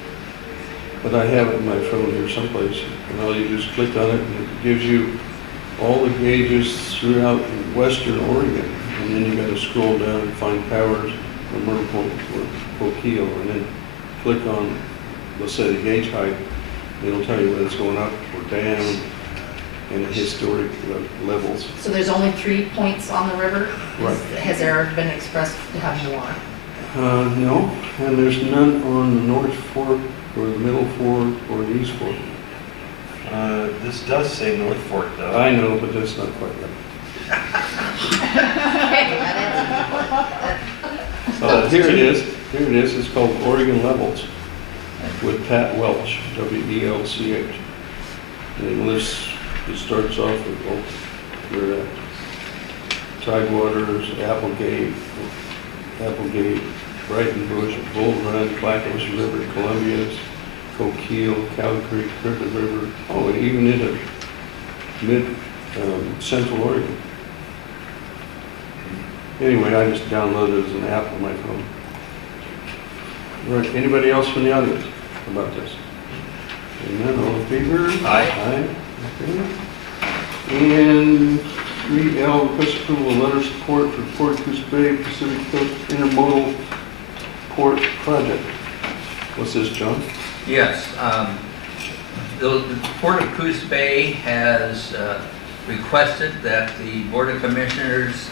But I have it in my phone here someplace, and all you just click on it, and it gives you all the gauges throughout western Oregon. And then you got to scroll down and find Powers, from Myrtle Point to Coquille, and then click on, let's say, the gauge height. It'll tell you whether it's going up or down and the historic levels. So there's only 3 points on the river? Right. Has there been expressed to have more? No, and there's none on the North Fork or the Middle Fork or the East Fork. This does say North Fork, though. I know, but that's not quite right. Here it is. Here it is. It's called Oregon Levels with Pat Welch, W-E-L-C-H. And it lists, it starts off with, oh, we're at Tidewaters, Applegate, Brighton Bush, Bull Run, Clackamas River, Columbia's, Coquille, Cow Creek, Cricket River, oh, and even into Central Oregon. Anyway, I just downloaded it as an app on my phone. Right, anybody else from the audience about this? Amen, all in favor? Aye. Aye, okay. And 3L, request approval of letter of support for Port Coos Bay Pacific Coast Intermodal Port Project. What's this, John? Yes, the Port of Coos Bay has requested that the Board of Commissioners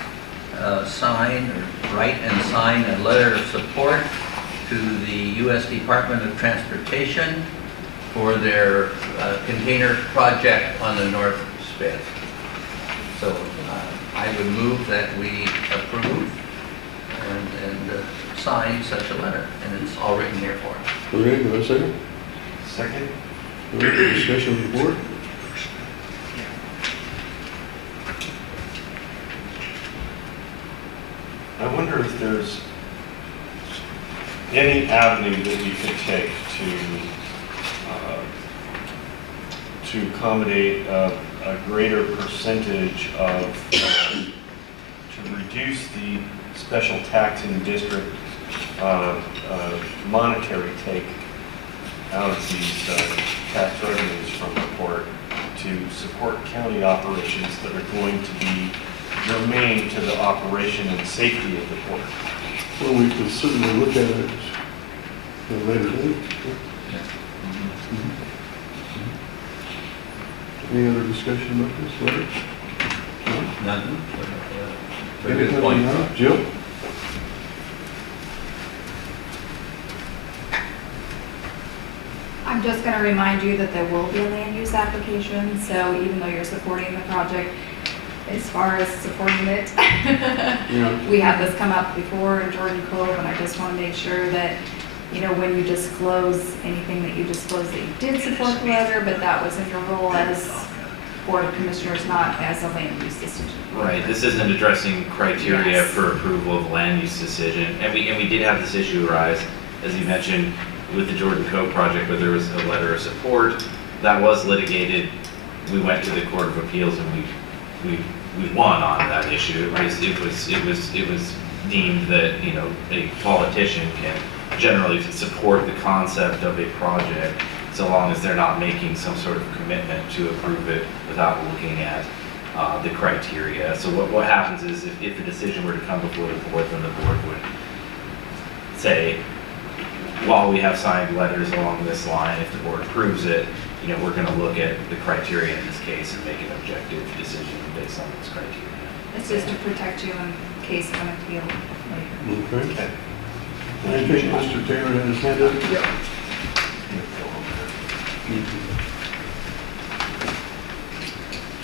write and sign a letter of support to the U.S. Department of Transportation for their container project on the North Spit. So I would move that we approve and sign such a letter, and it's all written here for us. Okay, do I have a second? Second? All right, discussion of the board? I wonder if there's any avenue that you could take to accommodate a greater percentage of, to reduce the special taxing district monetary take out of these tax revenues from the port to support county operations that are going to be germane to the operation and safety of the port. Well, we can certainly look at it at a later date. Any other discussion about this letter? None? Very good point. Jill? I'm just going to remind you that there will be a land use application, so even though you're supporting the project, as far as supporting it, we had this come up before in Jordan Cove, and I just want to make sure that, you know, when you disclose anything, that you disclose that you did support the letter, but that was in your role as Board of Commissioners, not as a land use decision. Right, this isn't addressing criteria Yes. for approval of land use decision, and we did have this issue arise, as you mentioned, with the Jordan Cove project, where there was a letter of support that was litigated. We went to the Court of Appeals and we won on that issue. It was deemed that, you know, a politician can generally support the concept of a project so long as they're not making some sort of commitment to approve it without looking at the criteria. So what happens is if the decision were to come before the board, then the board would say, while we have signed letters along this line, if the board approves it, you know, we're going to look at the criteria in this case and make an objective decision based on those criteria. It's just to protect you in case of an appeal later. Okay. I think Mr. Taylor had his hand up. Yep.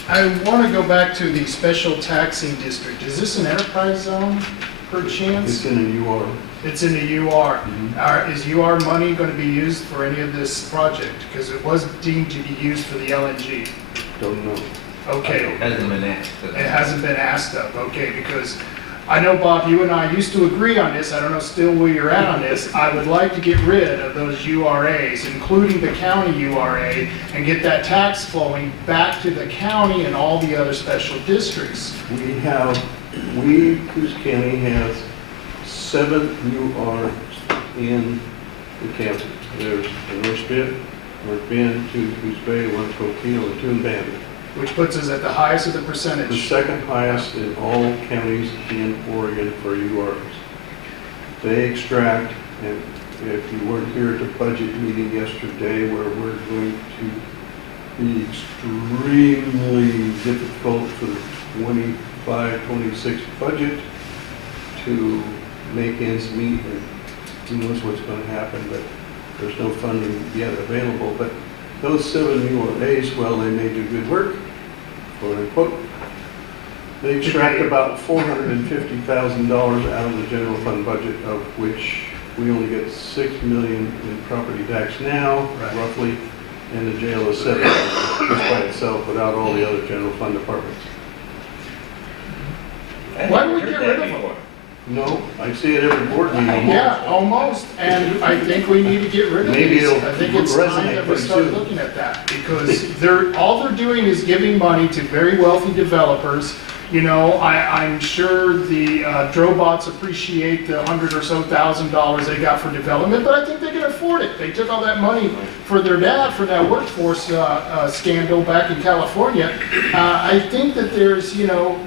I want to go back to the special taxing district. Is this an enterprise zone, per chance? It's in a UR. It's in the UR. Is UR money going to be used for any of this project? Because it was deemed to be used for the LNG. Don't know. Okay. It hasn't been asked. It hasn't been asked of, okay, because I know, Bob, you and I used to agree on this. I don't know still where you're at on this. I would like to get rid of those URAs, including the county URA, and get that tax flowing back to the county and all the other special districts. Coos County has 7 URs in the county. There's the North Spit, North Bend, 2 Coos Bay, 1 Coquille, and 2 in Bandon. Which puts us at the highest of the The percentage. second highest in all counties in Oregon for URs. they extract, and if you weren't here at the budget meeting yesterday, where we're going to be extremely difficult for the 25-26 budget to make ends meet, and who knows what's going to happen, but there's no funding yet available. But those 7 URAs, well, they may do good work, quote unquote. They extract about $450,000 out of the general fund budget, of which we only get $6 million in property tax now, roughly, and the jail is set just by itself without all the other general fund departments. Why do we get rid of them? No, I see it every board meeting. Yeah, almost, and I think we need to get rid of Maybe these. it'll I think it's time resonate that we pretty start soon. looking at that, because all they're doing is giving money to very wealthy developers. You know, I'm sure the Drobots appreciate the $100,000 or so they got for development, but I think they can afford it. They took all that money for their dad for that workforce scandal back in California. I think that there's, you know,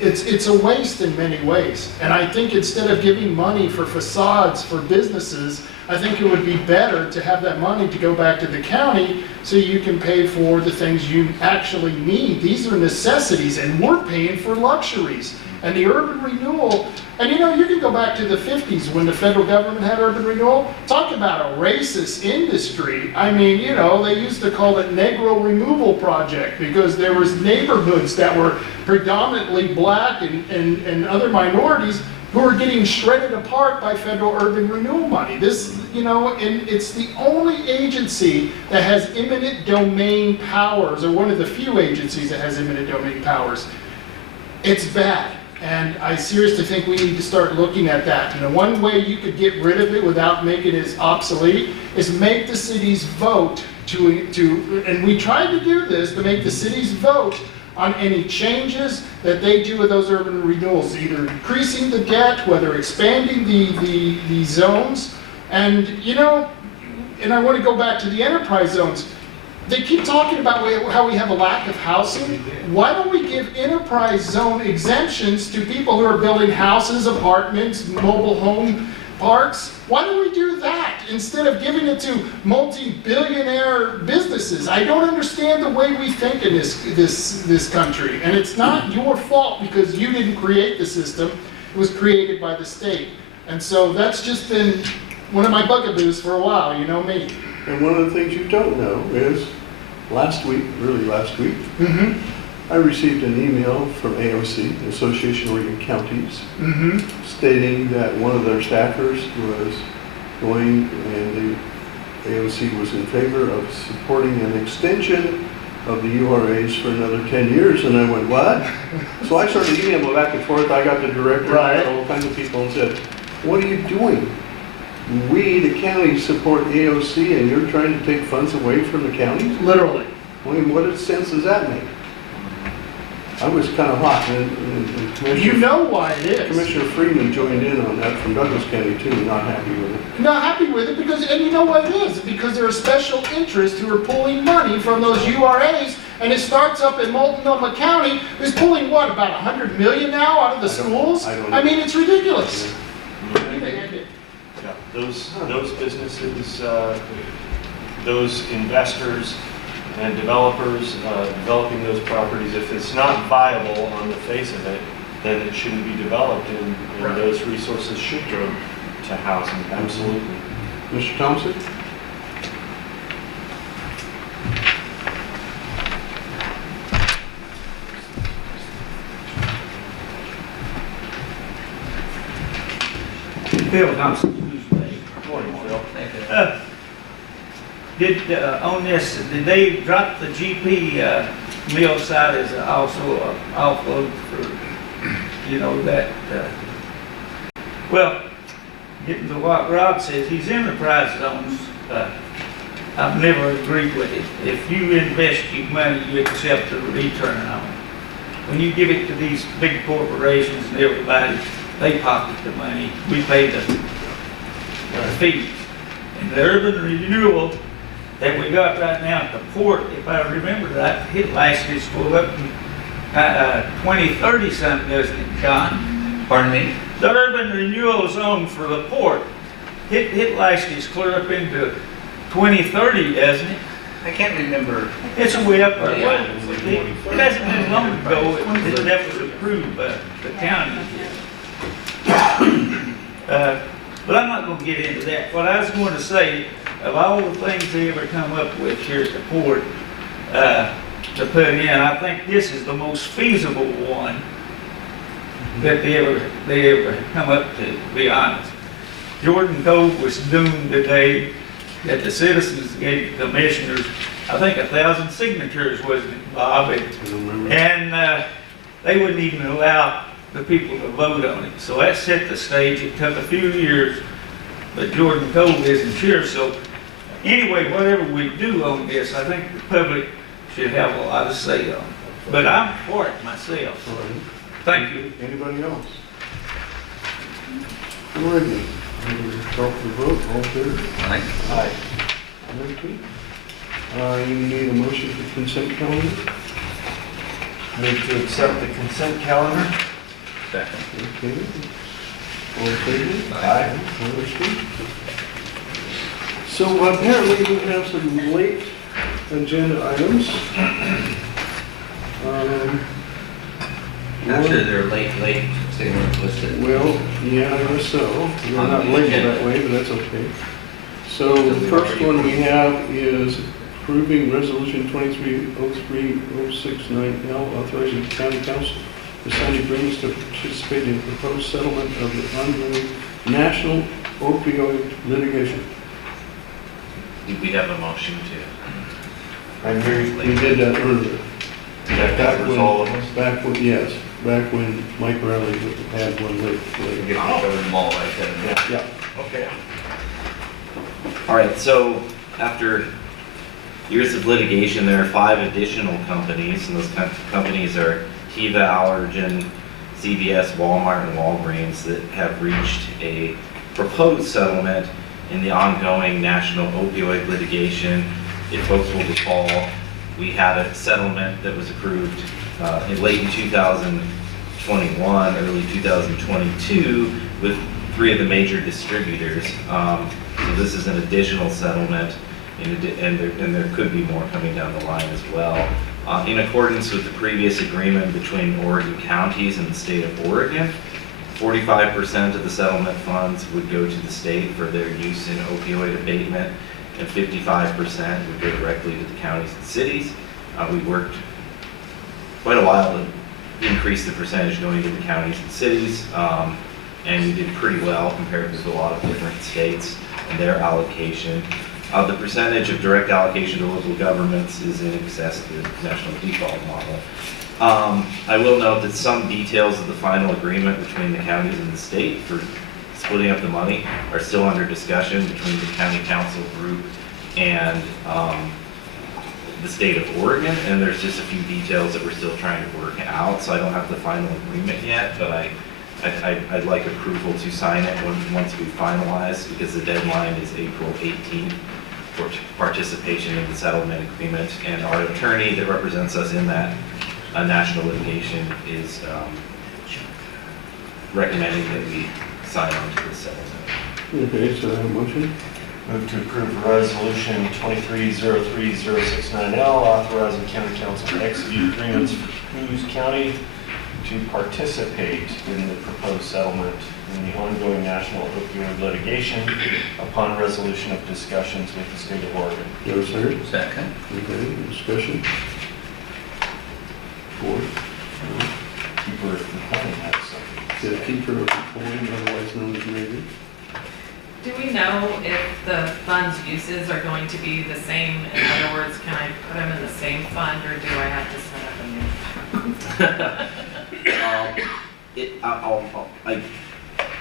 it's a waste in many ways. And I think instead of giving money for facades for businesses, I think it would be better to have that money to go back to the county so you can pay for the things you actually need. These are necessities, and we're paying for luxuries. And the urban renewal, and you know, you can go back to the 50s when the federal government had urban renewal. Talk about a racist industry. I mean, you know, they used to call it Negro Removal Project because there was neighborhoods that were predominantly black and other minorities who are getting shredded apart by federal urban renewal money. This, you know, and it's the only agency that has eminent domain powers, or one of the few agencies that has eminent domain powers. It's bad, and I seriously think we need to start looking at that. And the one way you could get rid of it without making it obsolete is make the cities vote and we tried to do this, to make the cities vote on any changes that they do with those urban renewals, either increasing the debt, whether expanding the zones. And, you know, and I want to go back to the enterprise zones. They keep talking about how we have a lack of housing. Why don't we give enterprise zone exemptions to people who are building houses, apartments, mobile home parks? Why don't we do that instead of giving it to multi-billionaire businesses? I don't understand the way we think in this country. And it's not your fault because you didn't create the system. It was created by the state. And so that's just been one of my bugaboos for a while, you know me. And one of the things you don't know is, last week, I received an email from AOC, the Association of Oregon Counties, stating that one of their staffers was going, and the AOC was in favor of supporting an extension of the URAs for another 10 years. And I went, what? So I started emailing back and forth. I got the director, I got all kinds of people, and said, what are you doing? We, the county, support AOC, and you're trying to take funds away from the counties? Literally. I mean, what sense does that make? I was kind of hot, and You know why it is. Commissioner Freeman joined in on that from Douglas County too, not happy with it. Not happy with it because, and you know what it is? Because there are special interests who are pulling money from those URAs, and it starts up in Multnomah County, who's pulling what, about $100 million now out of the schools? I mean, it's ridiculous. Yeah, those businesses, those investors and developers developing those properties, if it's not viable on the face of it, then it shouldn't be developed, and those resources should go to housing, absolutely. Mr. Thompson? Phil Thompson. Morning, Phil. On this, did they drop the GP mill side as also offload for, you know, that, well, getting to what Rob says, these enterprise zones, I've never agreed with it. If you invest your money, you accept a return on it. When you give it to these big corporations and everybody, they pocket the money, we pay the fees. And the urban renewal that we got right now at the port, if I remember right, hit last year's full up 20, 30 something, doesn't it, John? Pardon me? The urban renewal zone for the port, it lasts clear up into 2030, doesn't it? I can't remember. It's a way up there. It hasn't been long ago that was approved by the county. But I'm not gonna get into that. What I was going to say, of all the things they ever come up with here at the port, to put in, I think this is the most feasible one that they ever come up to be honest. Jordan Cove was doomed today that the citizens gave the commissioners, I think 1,000 signatures, wasn't it, Bob? And they wouldn't even allow the people to vote on it. So that set the stage. It took a few years, but Jordan Cove isn't here. So anyway, whatever we do on this, I think the public should have a lot of say on it. But I'm for it myself. Thank you. Anybody else? All right, then. We'll call for the vote. All in favor? Aye. Aye. Okay. You need a motion for consent calendar? Move to accept the consent calendar. Second. Okay. All in favor? Aye. Okay. So apparently we have some late agenda items. Actually, they're late, because they weren't listed. Well, yeah, I guess so. They're not labeled that way, but that's okay. So the first one we have is approving resolution 2303-069L, authorizing the county council to sign agreements to participate in proposed settlement of the ongoing national opioid litigation. We have a motion to. I agree. We did that earlier. That covers all of us. Back when Mike Riley had one late. We get to cover them all right then. Yeah. Okay. All right, so after years of litigation, there are 5 additional companies, and those companies are Teva, Allergen, CVS, Walmart, and Walgreens that have reached a proposed settlement in the ongoing national opioid litigation. If folks will recall, we had a settlement that was approved late in 2021, early 2022, with 3 of the major distributors. So this is an additional settlement, and there could be more coming down the line as well. In accordance with the previous agreement between Oregon counties and the state of Oregon, 45% of the settlement funds would go to the state for their use in opioid abatement, and 55% would go directly to the counties and cities. We worked quite a while to increase the percentage going to the counties and cities, and we did pretty well compared to a lot of different states and their allocation. The percentage of direct allocation to local governments is in excess of the national default model. I will note that some details of the final agreement between the counties and the state for splitting up the money are still under discussion between the county council group and the state of Oregon, and there's just a few details that we're still trying to work out, so I don't have the final agreement yet, but I'd like approval to sign it once we finalize, because the deadline is April 18th for participation in the settlement agreement, and our attorney that represents us in that national litigation is recommending that we sign on to this settlement. Okay, so I have a motion. Move to approve resolution 2303-069L, authorizing county council to execute agreements for Coos County to participate in the proposed settlement in the ongoing national opioid litigation upon resolution of discussions with the state of Oregon. You have a second? Second. Okay, discussion. Board. Keeper of the coin has something. The keeper of the coin, otherwise known as Megan. Do we know if the fund's uses are going to be the same? In other words, can I put them in the same fund, or do I have to set up a new?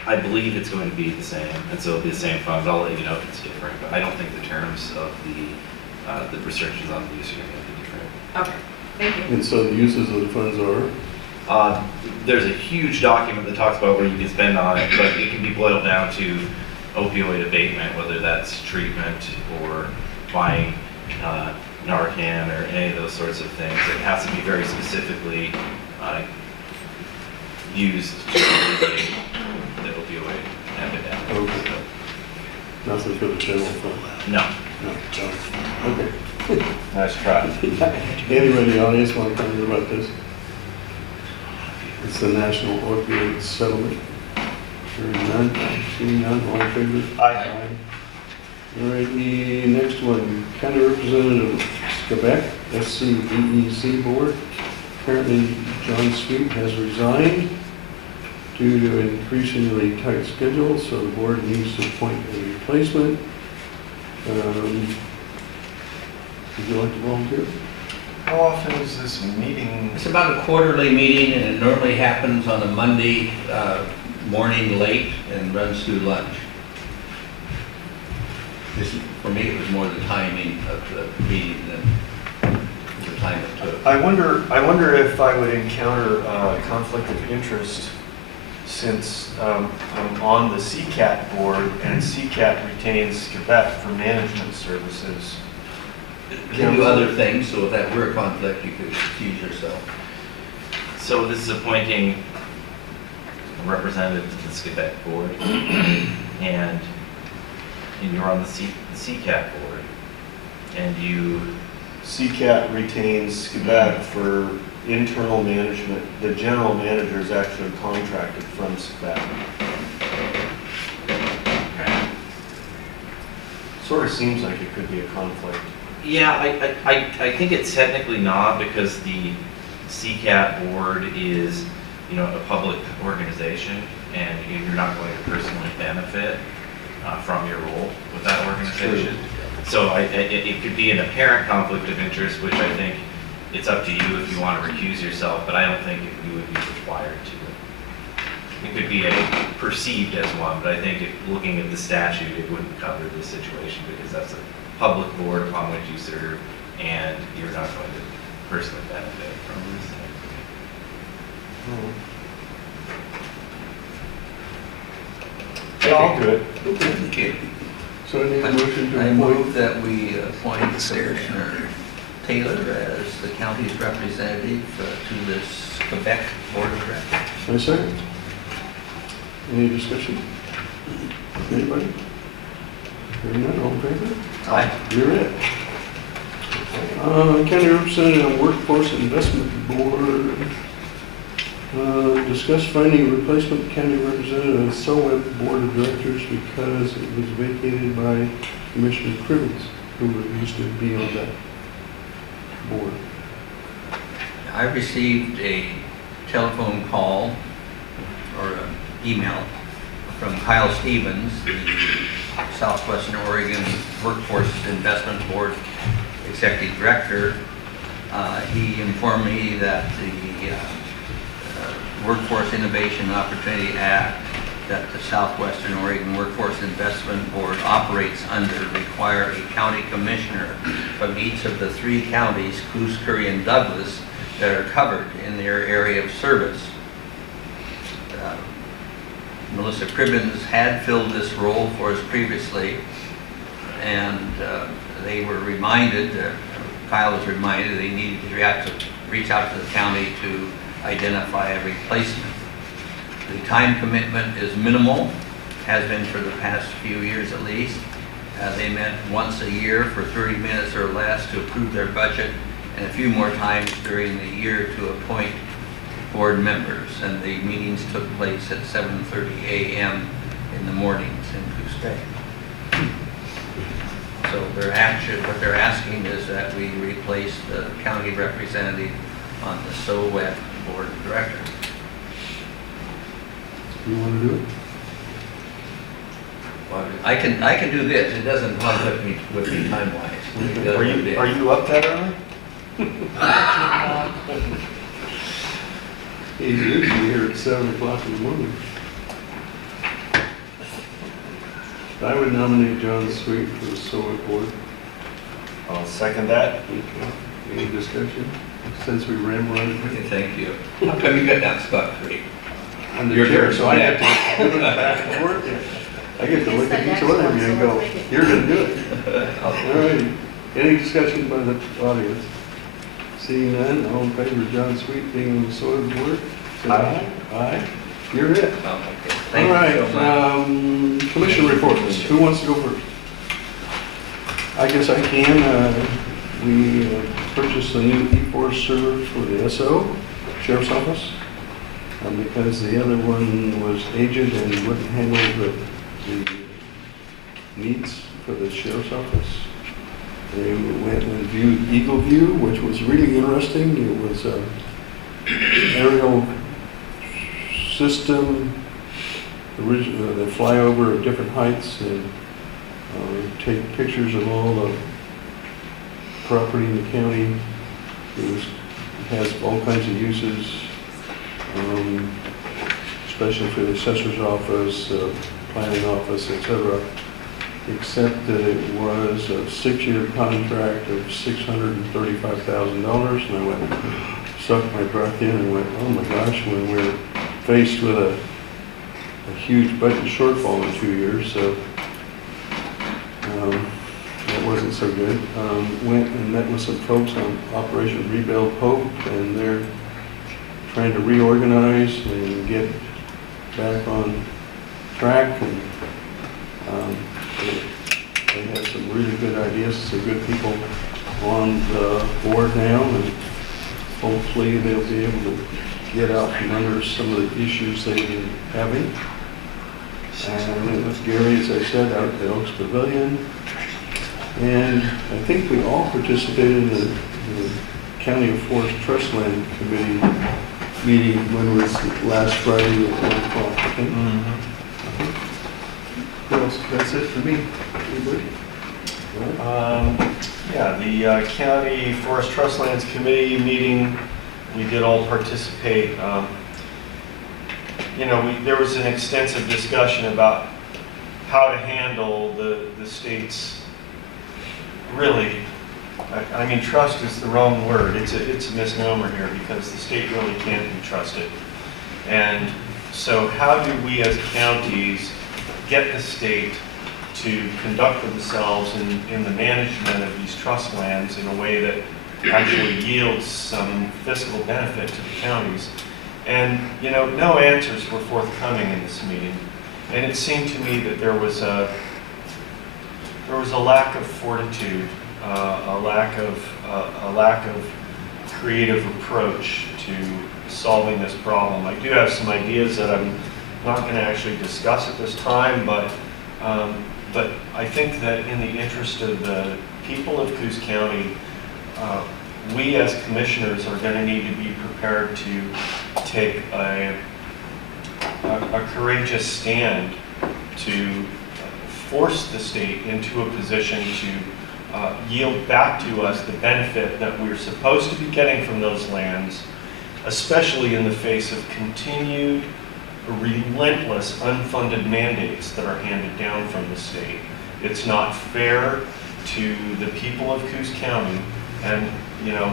I believe it's going to be the same, and so it'll be the same fund. I'll let you know if it's different, but I don't think the terms of the restrictions on the use are going to be different. Okay, thank you. And so the uses of the funds are? There's a huge document that talks about where you can spend on it, but it can be boiled down to opioid abatement, whether that's treatment or buying Narcan or any of those sorts of things. It has to be very specifically used to alleviate the opioid epidemic. Okay. Nothing for the general fund? No, No. Okay. nice try. Anybody in the audience want to comment about this? It's the National Opioid Settlement. Hearing none, seeing none, all in favor? Aye. All right, the next one, County Representative Quebec, SCDEC Board. Apparently, John Sweet has resigned due to an increasingly tight schedule, so the board needs to appoint a replacement. Would you like to volunteer? How often is this meeting? It's about a quarterly meeting, and it normally happens on a Monday morning late and runs through lunch. For me, it was more the timing of the meeting than the time it took. I wonder if I would encounter conflict of interest since I'm on the CCAT board and CCAT retains Quebec for management services. You can do other things, so if that were a conflict, you could excuse yourself. So this is appointing a representative to the Quebec board, and you're on the CCAT board, and you... CCAT retains Quebec for internal management. The general manager is actually contracted from Quebec. Sort of seems like it could be a conflict. Yeah, I think it's technically not, because the CCAT board is, you know, a public organization, and you're not going to personally benefit from your role with that organization. So it could be an apparent conflict of interest, which I think it's up to you if you want to recuse yourself, but I don't think you would be required to. It could be perceived as one, but I think looking at the statute, it wouldn't cover this situation, because that's a public board upon which you serve, and you're not going to personally benefit from this. Yeah, all good. Okay. So I need a motion to I appoint. move that we appoint Commissioner Taylor as the county's representative to this Quebec Board of Directors. My second. Any discussion? Anybody? Hearing none, all in favor? Aye. You're it. County Representative on Workforce Investment Board. Discuss finding a replacement county representative on SOWEB Board of Directors because it was vacated by Commissioner Cribbins, who used to be on that board. I received a telephone call or an email from Kyle Stevens, the Southwestern Oregon Workforce Investment Board Executive Director. He informed me that the Workforce Innovation and Opportunity Act that the Southwestern Oregon Workforce Investment Board operates under require a county commissioner from each of the three counties, Coos, Curry, and Douglas, that are covered in their area of service. Melissa Cribbins had filled this role for us previously, and they were reminded, Kyle was reminded they needed to reach out to the county to identify a replacement. The time commitment is minimal, has been for the past few years at least. They met once a year for 30 minutes or less to approve their budget, and a few more times during the year to appoint board members. And the meetings took place at 7:30 a.m. in the mornings in Coos Bay. So what they're asking is that we replace the county representative on the SOWEB Board of Directors. You want to do it? Well, I can do this. It doesn't conflict with me time-wise. Are you up that early? He's usually here at 7 o'clock in the morning. I would nominate John Sweet for the SOWEB board. I'll second that. Okay. Any discussion? Since we rambled on Okay, it. thank you. How come you got that scot-free? I'm the You're chair, there, so I yeah. have to look back and forth. I get to look at each one of you and go, you're gonna do it. All right. Any discussion by the audience? Seeing none, all in favor of John Sweet being on the SOWEB board? Aye. Aye. You're it. Oh, okay. All Thank right, you so much. commission reports. Who wants to go first? I guess I can. We purchased a new e-force server for the SO, Sheriff's Office, because the other one was aged and wouldn't handle the needs for the Sheriff's Office. They went and viewed Eagle View, which was really interesting. It was an aerial system, they fly over at different heights and take pictures of all the property in the county. It has all kinds of uses, especially for the assessor's office, planning office, etc. Except that it was a 6-year contract of $635,000, and I went, sucked my breath in and went, oh my gosh, when we're faced with a huge budget shortfall in 2 years, so that wasn't so good. Went and met with some folks on Operation Rebuild Hope, and they're trying to reorganize and get back on track, and they have some really good ideas, some good people on the board now, and hopefully they'll be able to get out from under some of the issues they've been having. And I went with Gary, as I said, out at the Oaks Pavilion. And I think we all participated in the County of Forest Trust Land Committee meeting when it was last Friday at 1 o'clock, I think. What else? That's it for me. Anybody? Yeah, the County Forest Trust Lands Committee meeting, we did all participate. There was an extensive discussion about how to handle the state's, really, I mean, trust is the wrong word. It's a misnomer here, because the state really can't be trusted. And so how do we as counties get the state to conduct themselves in the management of these trust lands in a way that actually yields some fiscal benefit to the counties? And, no answers were forthcoming in this meeting. And it seemed to me that there was a lack of fortitude, a lack of creative approach to solving this problem. I do have some ideas that I'm not going to actually discuss at this time, but I think that in the interest of the people of Coos County, we as commissioners are going to need to be prepared to take a courageous stand to force the state into a position to yield back to us the benefit that we're supposed to be getting from those lands, especially in the face of continued, relentless, unfunded mandates that are handed down from the state. It's not fair to the people of Coos County, and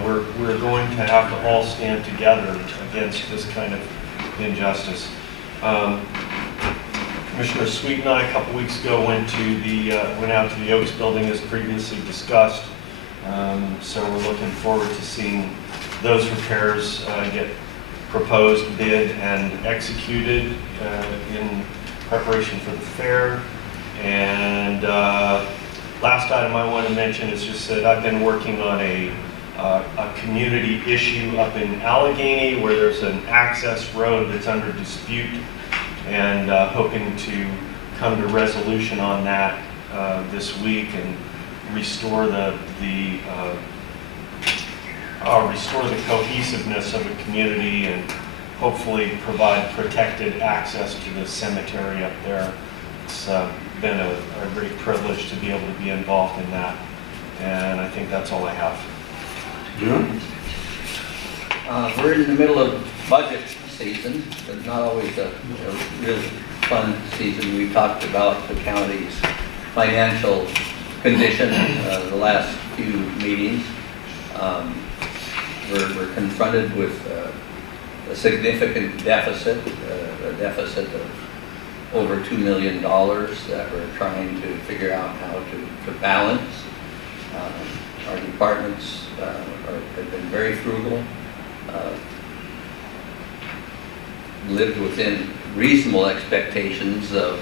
we're going to have to all stand together against this kind of injustice. Commissioner Sweet and I, a couple weeks ago, went out to the Oaks building as previously discussed. So we're looking forward to seeing those repairs get proposed, bid, and executed in preparation for the fair. And last item I want to mention is just that I've been working on a community issue up in Allegheny where there's an access road that's under dispute, and hoping to come to resolution on that this week and restore the cohesiveness of a community, and hopefully provide protected access to the cemetery up there. It's been a great privilege to be able to be involved in that, and I think that's all I have. John? We're in the middle of budget season, but not always a real fun season. We talked about the county's financial condition the last few meetings. We're confronted with a significant deficit, a deficit of over $2 million that we're trying to figure out how to balance. Our departments have been very frugal. lived within reasonable expectations of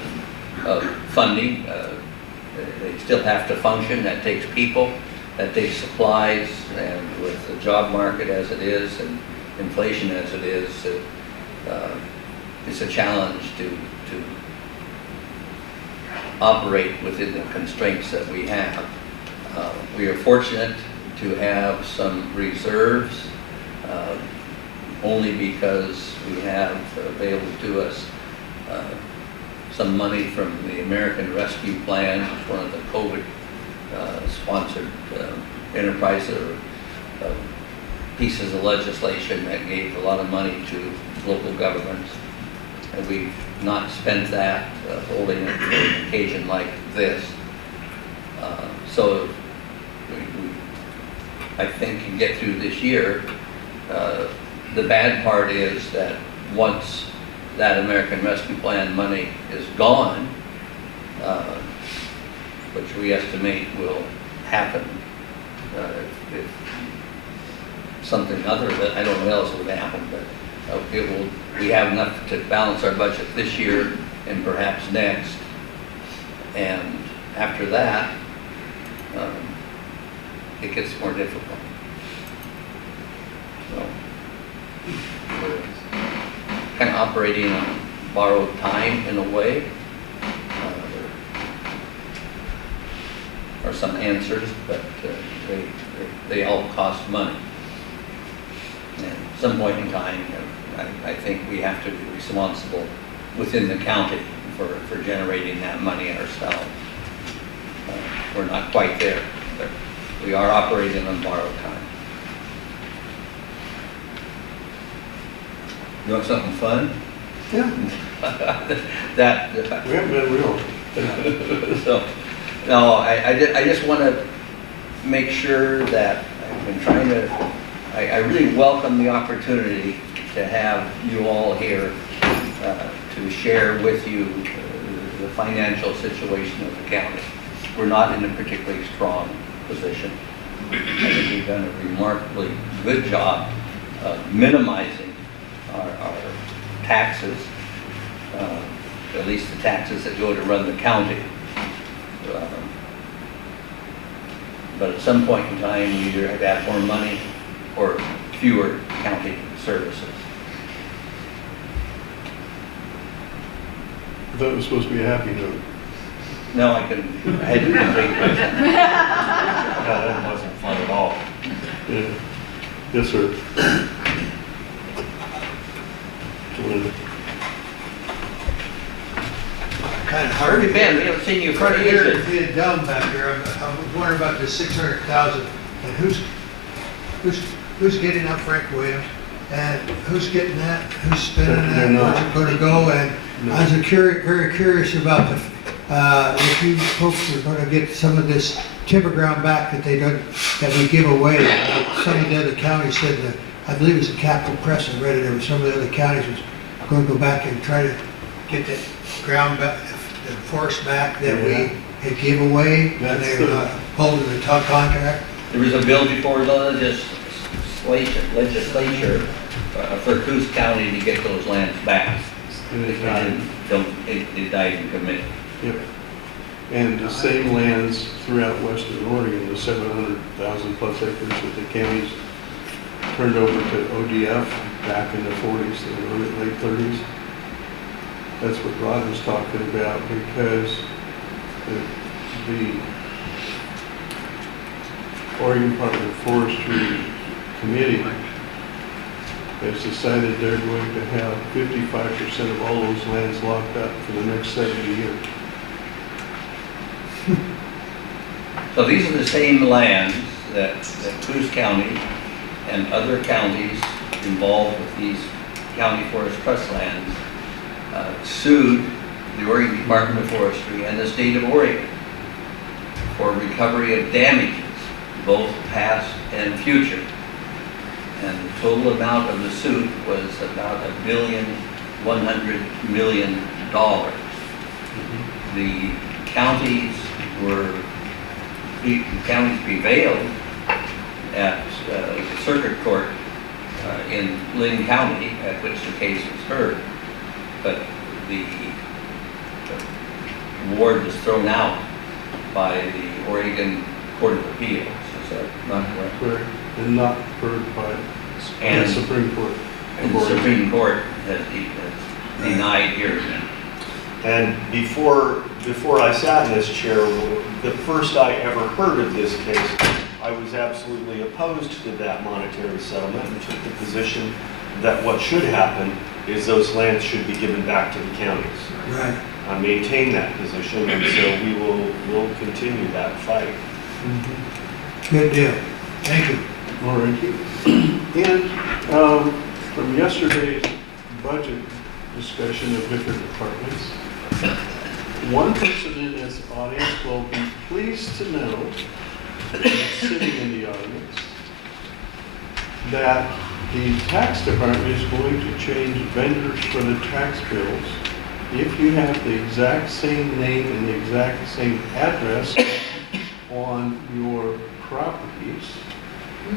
funding. They still have to function. That takes people, that takes supplies, and with the job market as it is and inflation as it is, it's a challenge to operate within the constraints that we have. We are fortunate to have some reserves, only because we have available to us some money from the American Rescue Plan, one of the COVID sponsored enterprise pieces of legislation that gave a lot of money to local governments. And we've not spent that holding it for an occasion like this. So I think can get through this year. The bad part is that once that American Rescue Plan money is gone, which we estimate will happen if something other than, I don't know what else would happen, but we have enough to balance our budget this year and perhaps next. And after that, it gets more difficult. So we're kind of operating on borrowed time in a way. There are some answers, but they all cost money. And at some point in time, I think we have to be responsible within the county for generating that money ourselves. We're not quite there, but we are operating on borrowed time. You want something fun? Yeah. That We haven't been real. so, no, I just want to make sure that I've been trying to, I really welcome the opportunity to have you all here to share with you the financial situation of the county. We're not in a particularly strong position. I think we've done a remarkably good job of minimizing our taxes, at least the taxes that go to run the county. But at some point in time, we either have to add more money or fewer county services. I thought it was supposed to be a happy note. No, I had to complete myself. That wasn't fun at all. Yeah. Yes, sir. Kind of Where hard. have you been? We haven't seen you for Hard to hear years. it being dumb back here. I'm wondering about the 600,000 and who's getting up Frank Williams and who's getting that, who's spending that, where's it going to go? And I was very curious about the if you folks are going to get some of this timber ground back that we give away. Some of the other counties said that, I believe it was the Capital Press, I read it, there was some of the other counties was going to go back and try to get that ground back, the forest back that we had give away, and they're not holding the contract. There was a bill before the legislature for Coos County to get those lands back. It died in committee. Yep. And the same lands throughout western Oregon, the 700,000 plus acres that the counties turned over to ODF back in the 40s and late 30s. That's what Rod was talking about, because the Oregon Department of Forestry Committee has decided they're going to have 55% of all those lands locked up for the next 70 years. So these are the same lands that Coos County and other counties involved with these county forest trust lands sued the Oregon Department of Forestry and the state of Oregon for recovery of damages, both past and future. And the total amount of the suit was about $1.1 billion. The counties prevailed at the circuit court in Lynn County at which the case was heard, but the award was thrown out by the Oregon Court of Appeals. Is that not correct? Correct, and not heard by And- the Supreme Court. And the Supreme Court has denied hearing it. And before I sat in this chair, the first I ever heard of this case, I was absolutely opposed to that monetary settlement and took the position that what should happen is those lands should be given back to the counties. Right. I maintain that position, and so we'll continue that fight. Good deal. Thank you. All right. And from yesterday's budget discussion of different departments, one person in this audience will be pleased to know, sitting in the audience, that the tax department is going to change vendors for the tax bills. If you have the exact same name and the exact same address on your properties,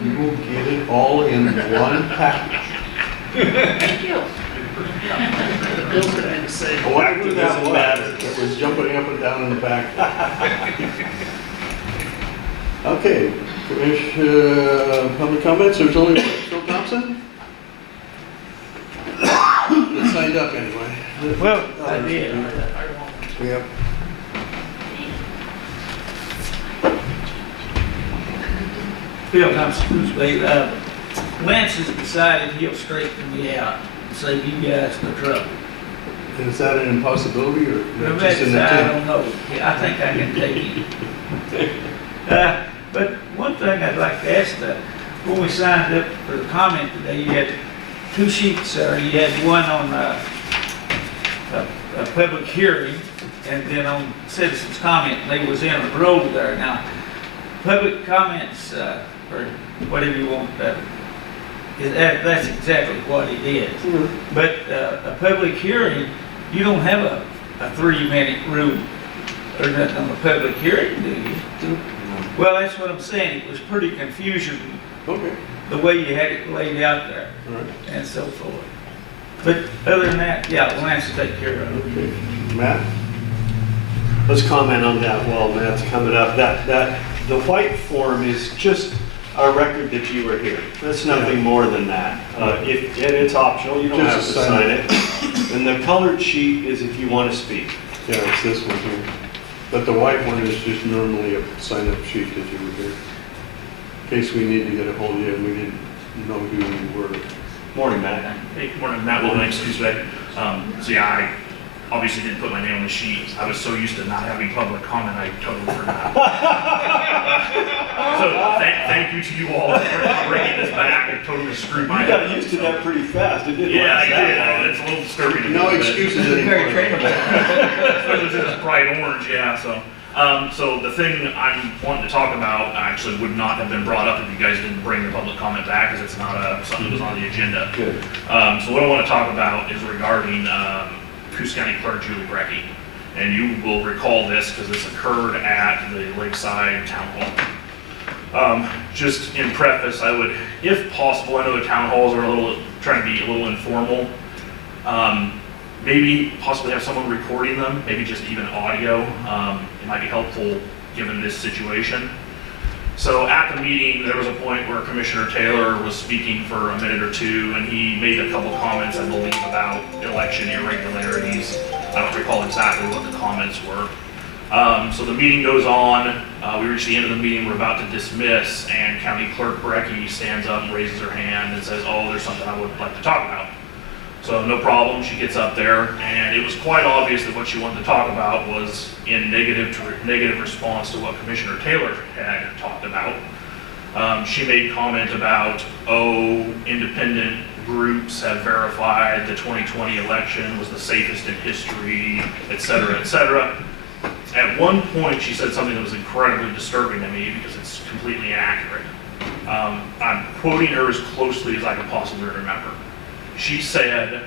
you will get it all in one package. Thank you. I wonder who that was that was jumping up and down in the back. Okay, public comments, there's only Phil Thompson? It signed up anyway. Well, I did. Yep. Phil Thompson, Lance has decided he'll straighten me out and save you guys the trouble. Is that an impossibility or Well, just an I attempt? don't know. I think I can take it. But one thing I'd like to ask, when we signed up for the comment today, you had two sheets, you had one on a public hearing, and then on citizens' comment, they was in a row there. Now, public comments, or whatever you want, that's exactly what it is. But a public hearing, you don't have a 3-minute rule or nothing on a public hearing, do you? Well, that's what I'm saying. It was pretty confusing Okay. the way you had it laid out there All right. and so forth. But other than that, yeah, Lance will take care of it. Okay. Matt? Let's comment on that while Matt's coming up. The white form is just a record that you were here. That's nothing more than that. And it's optional, you don't have to Just sign it. And the colored sheet is if you want to speak. Yeah, it's this one here. But the white one is just normally a sign-up sheet that you would do. In case we need to get a hold of you and we didn't know who you were. Morning, Matt. Hey, good morning, Matt Williams, Tuesday. So yeah, I obviously didn't put my name on the sheet. I was so used to not having public comment, I totally forgot. So thank you to you all for bringing this back. It totally screwed my You head. got used to that pretty fast. It didn't Yeah, I last that did. long. It's a little disturbing. No excuses anymore. Especially since it's bright orange, yeah, so. So the thing I'm wanting to talk about actually would not have been brought up if you guys didn't bring the public comment back, because it's not something that was on the agenda. Good. So what I want to talk about is regarding Coos County Clerk Julie Brecky. And you will recall this because this occurred at the Lakeside Town Hall. Just in preface, I would, if possible, I know the town halls are trying to be a little informal. Maybe possibly have someone recording them, maybe just even audio. It might be helpful given this situation. So at the meeting, there was a point where Commissioner Taylor was speaking for a minute or two, and he made a couple comments, I believe, about election irregularities. I don't recall exactly what the comments were. So the meeting goes on. We reach the end of the meeting. We're about to dismiss, and County Clerk Brecky stands up and raises her hand and says, "Oh, there's something I would like to talk about." So no problem, she gets up there, and it was quite obvious that what she wanted to talk about was in negative response to what Commissioner Taylor had talked about. She made comment about, independent groups have verified the 2020 election was the safest in history, et cetera, et cetera. At one point, she said something that was incredibly disturbing to me because it's completely inaccurate. I'm quoting her as closely as I can possibly remember. She said,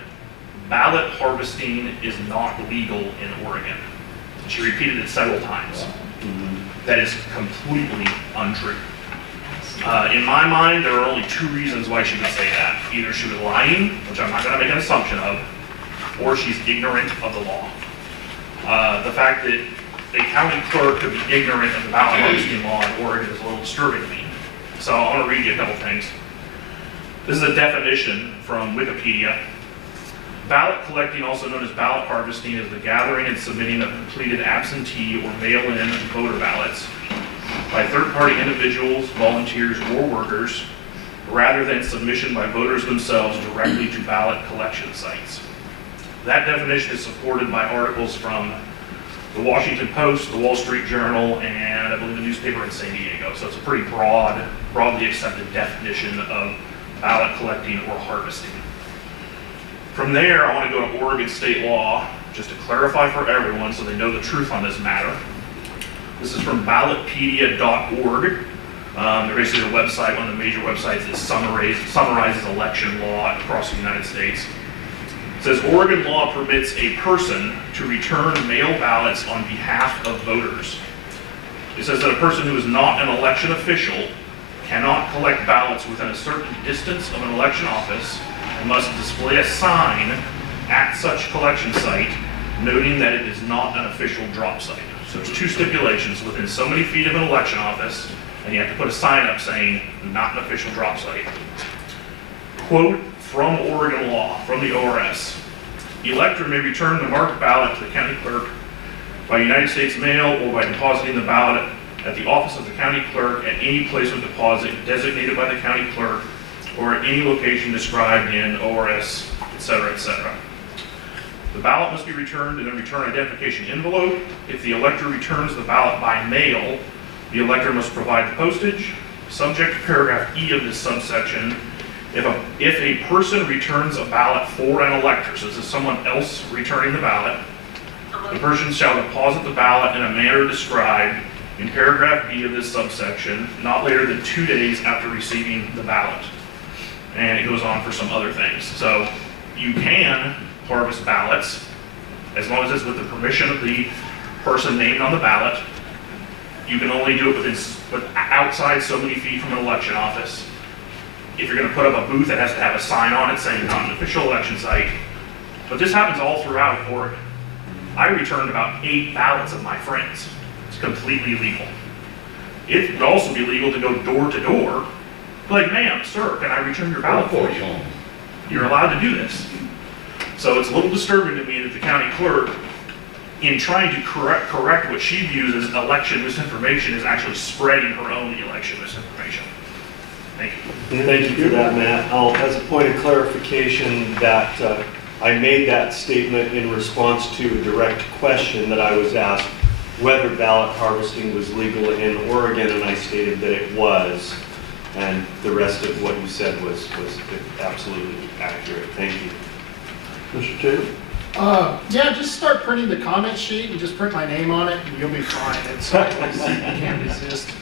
ballot harvesting is not legal in Oregon. And she repeated it several times. That is completely untrue. In my mind, there are only two reasons why she would say that. Either she was lying, which I'm not going to make an assumption of, or she's ignorant of the law. The fact that a county clerk could be ignorant of the ballot harvesting law in Oregon is a little disturbing to me. So I want to read you a couple things. This is a definition from Wikipedia. Ballot collecting, also known as ballot harvesting, is the gathering and submitting of completed absentee or mail-in voter ballots by third-party individuals, volunteers, or workers, rather than submission by voters themselves directly to ballot collection sites. That definition is supported by articles from the Washington Post, the Wall Street Journal, and I believe a newspaper in San Diego. So it's a pretty broadly accepted definition of ballot collecting or harvesting. From there, I want to go to Oregon state law, just to clarify for everyone so they know the truth on this matter. This is from ballotpedia.org. They're basically a website, one of the major websites that summarizes election law across the United States. It says, Oregon law permits a person to return mail ballots on behalf of voters. It says that a person who is not an election official cannot collect ballots within a certain distance of an election office and must display a sign at such collection site noting that it is not an official drop site. So there's two stipulations: within so many feet of an election office, and you have to put a sign up saying not an official drop site. Quote from Oregon law, from the ORS: elector may return the marked ballot to the county clerk by United States mail or by depositing the ballot at the office of the county clerk at any place of deposit designated by the county clerk or at any location described in ORS, etc., etc. The ballot must be returned in a return identification envelope. If the elector returns the ballot by mail, the elector must provide the postage. Subject to paragraph E of this subsection, if a person returns a ballot for an elector, so this is someone else returning the ballot, the person shall deposit the ballot in a manner described in paragraph B of this subsection, not later than 2 days after receiving the ballot. And it goes on for some other things. So you can harvest ballots as long as it's with the permission of the person named on the ballot. You can only do it outside so many feet from an election office. If you're going to put up a booth, it has to have a sign on it saying not an official election site. But this happens all throughout Oregon. I returned about 8 ballots of my friends. It's completely legal. It would also be legal to go door to door. Like, ma'am, sir, can I return your ballot for you? You're allowed to do this. So it's a little disturbing to me that the county clerk, in trying to correct what she views as election misinformation, is actually spreading her own election misinformation. Thank you. Thank you for that, Matt. As a point of clarification, that I made that statement in response to a direct question that I was asked whether ballot harvesting was legal in Oregon, and I stated that it was. And the rest of what you said was absolutely accurate. Thank you. Mr. Taylor? Yeah, just start printing the comment sheet and just print my name on it and you'll be fine. It's you can't resist.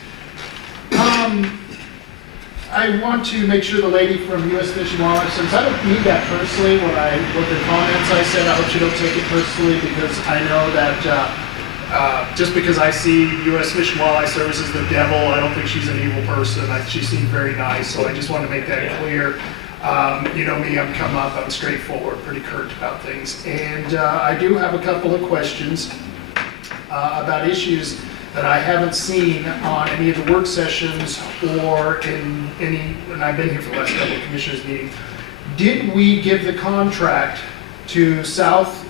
I want to make sure the lady from U.S. Fish and Wildlife, since I don't mean that personally, what the comments I said, I hope you don't take it personally, because I know that just because I see U.S. Fish and Wildlife Service as the devil, I don't think she's an evil person. She seemed very nice, so I just want to make that clear. You know me, I'm come up, I'm straightforward, pretty curt about things. And I do have a couple of questions about issues that I haven't seen on any of the work sessions or in any, and I've been here for the last couple of commissioners meetings. Did we give the contract to Coos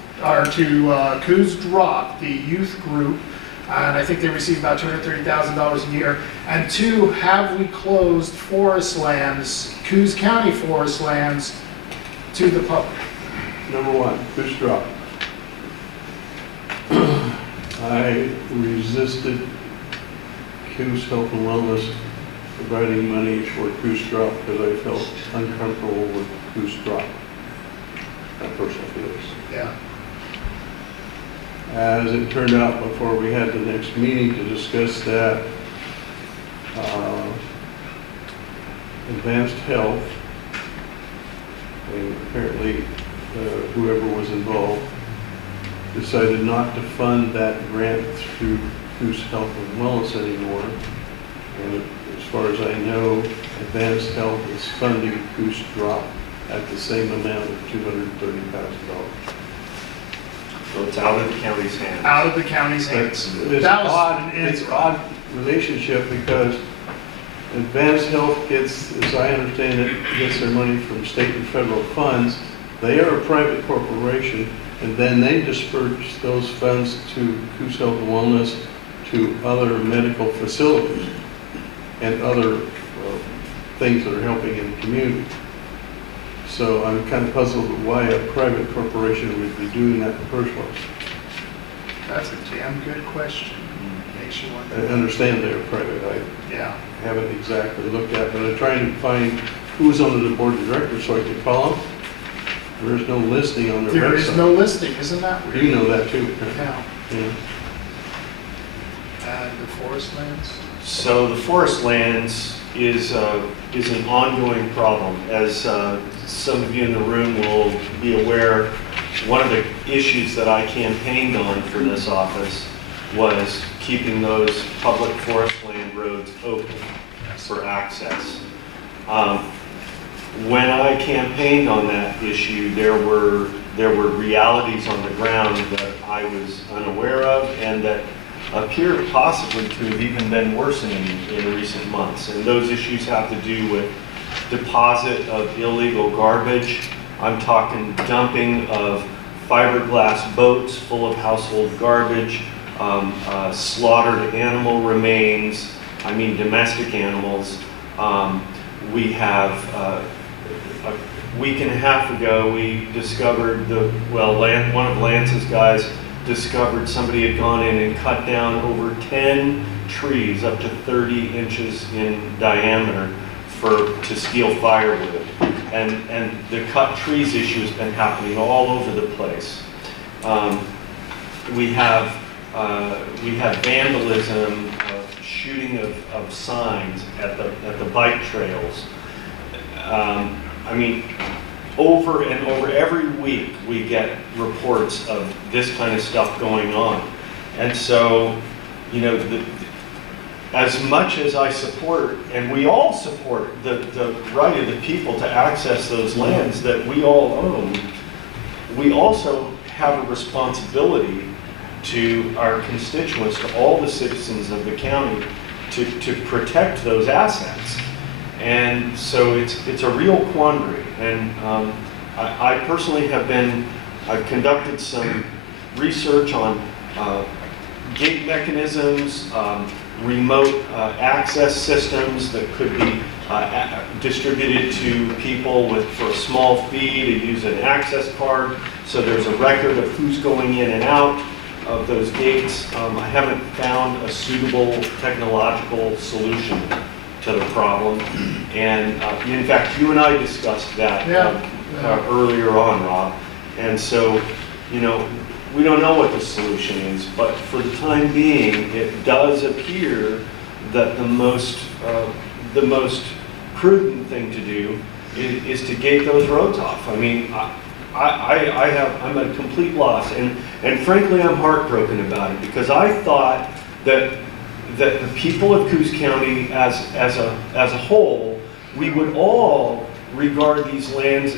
Drop, the youth group, and I think they receive about $230,000 a year? And 2, have we closed forest lands, Coos County forest lands, to the public? Number 1, Coos Drop. I resisted Coos Health and Wellness providing money for Coos Drop because I felt uncomfortable with Coos Drop. My personal feelings. Yeah. As it turned out, before we had the next meeting to discuss that, Advanced Health, and apparently whoever was involved, decided not to fund that grant through Coos Health and Wellness anymore, And as far as I know, Advanced Health is funding Coos Drop at the same amount of $230,000. So it's out of the county's hands. Out of the county's hands. It's an odd relationship because Advanced Health gets, as I understand it, gets their money from state and federal funds. They are a private corporation, and then they disperse those funds to Coos Health and Wellness, to other medical facilities and other things that are helping in the community. So I'm kind of puzzled why a private corporation would be doing that in the first place. That's a damn good question. Makes you wonder. I understand they're private. Yeah. I haven't exactly looked at, but I'm trying to find who's on the board of directors so I can call them. There is no listing on their website. There is no listing, isn't that weird? You know that too. Yeah. Yeah. And the forest lands? So the forest lands is an ongoing problem. As some of you in the room will be aware, one of the issues that I campaigned on for this office was keeping those public forest land roads open for access. When I campaigned on that issue, there were realities on the ground that I was unaware of and that appear possibly to have even been worsening in recent months. And those issues have to do with deposit of illegal garbage. I'm talking dumping of fiberglass boats full of household garbage, slaughtered animal remains, I mean domestic animals. We have, a week and a half ago, we discovered one of Lance's guys discovered somebody had gone in and cut down over 10 trees up to 30 inches in diameter to steal firewood. And the cut trees issue has been happening all over the place. We have vandalism, shooting of signs at the bike trails. I mean, over and over every week we get reports of this kind of stuff going on. And so, you know, as much as I support, and we all support the right of the people to access those lands that we all own, we also have a responsibility to our constituents, to all the citizens of the county, to protect those assets. And so it's a real quandary. And I personally I've conducted some research on gate mechanisms, remote access systems that could be distributed to people for a small fee to use an access card, so there's a record of who's going in and out of those gates. I haven't found a suitable technological solution to the problem. And in fact, you and I discussed that earlier on, Rob. And so, you know, we don't know what the solution is, but for the time being, it does appear that the most prudent thing to do is to gate those roads off. I mean, I'm at a complete loss, and frankly, I'm heartbroken about it because I thought that the people of Coos County as a whole, we would all regard these lands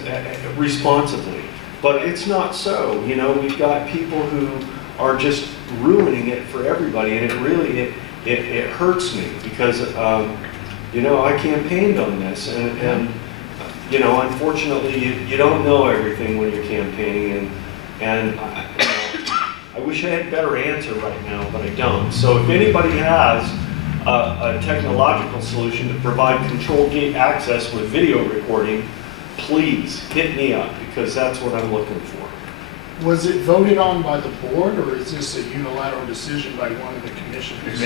responsibly. But it's not so. You know, we've got people who are just ruining it for everybody, and it really hurts me because you know, I campaigned on this, and you know, unfortunately, you don't know everything when you're campaigning, and I wish I had a better answer right now, but I don't. So if anybody has a technological solution to provide control gate access with video recording, please hit me up, because that's what I'm looking for. Was it voted on by the board, or is this a unilateral decision by one of the commissioners?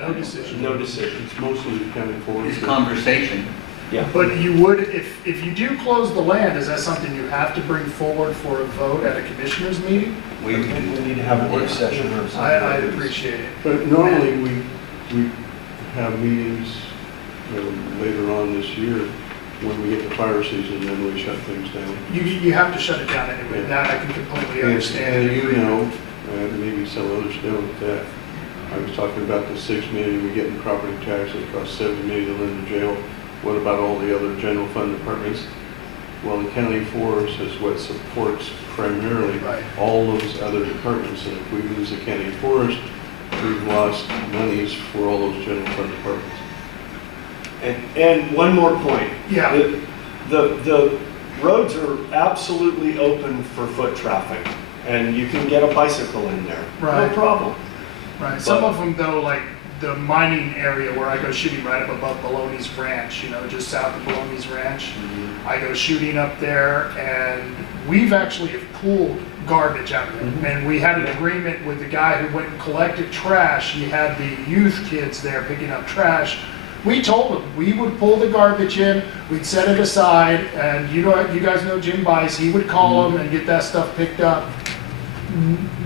No decision. No decision. It's mostly coming forward. It's conversation. Yeah. But you would, if you do close the land, is that something you have to bring forward for a vote at a commissioners meeting? We need to have a work session or something. I'd appreciate it. But normally we have meetings later on this year when we get the fire season, then we shut things down. You have to shut it down anyway. That I can completely understand. And you know, maybe some others don't, that I was talking about the 6 million we get in property tax, it costs 70 million in the jail. What about all the other general fund departments? Well, the county forest is what supports primarily all those other departments, and if we lose the county forest, we've lost monies for all those general fund departments. And one more point. Yeah. The roads are absolutely open for foot traffic, and you can get a bicycle in there. Right. No problem. Right, some of them though, like the mining area where I go shooting right up above Baloney's Ranch, you know, just south of Baloney's Ranch. I go shooting up there, and we've actually have pulled garbage out of there. And we had an agreement with the guy who went and collected trash. He had the youth kids there picking up trash. We told him we would pull the garbage in, we'd set it aside, and you know, you guys know Jim Bice, he would call them and get that stuff picked up.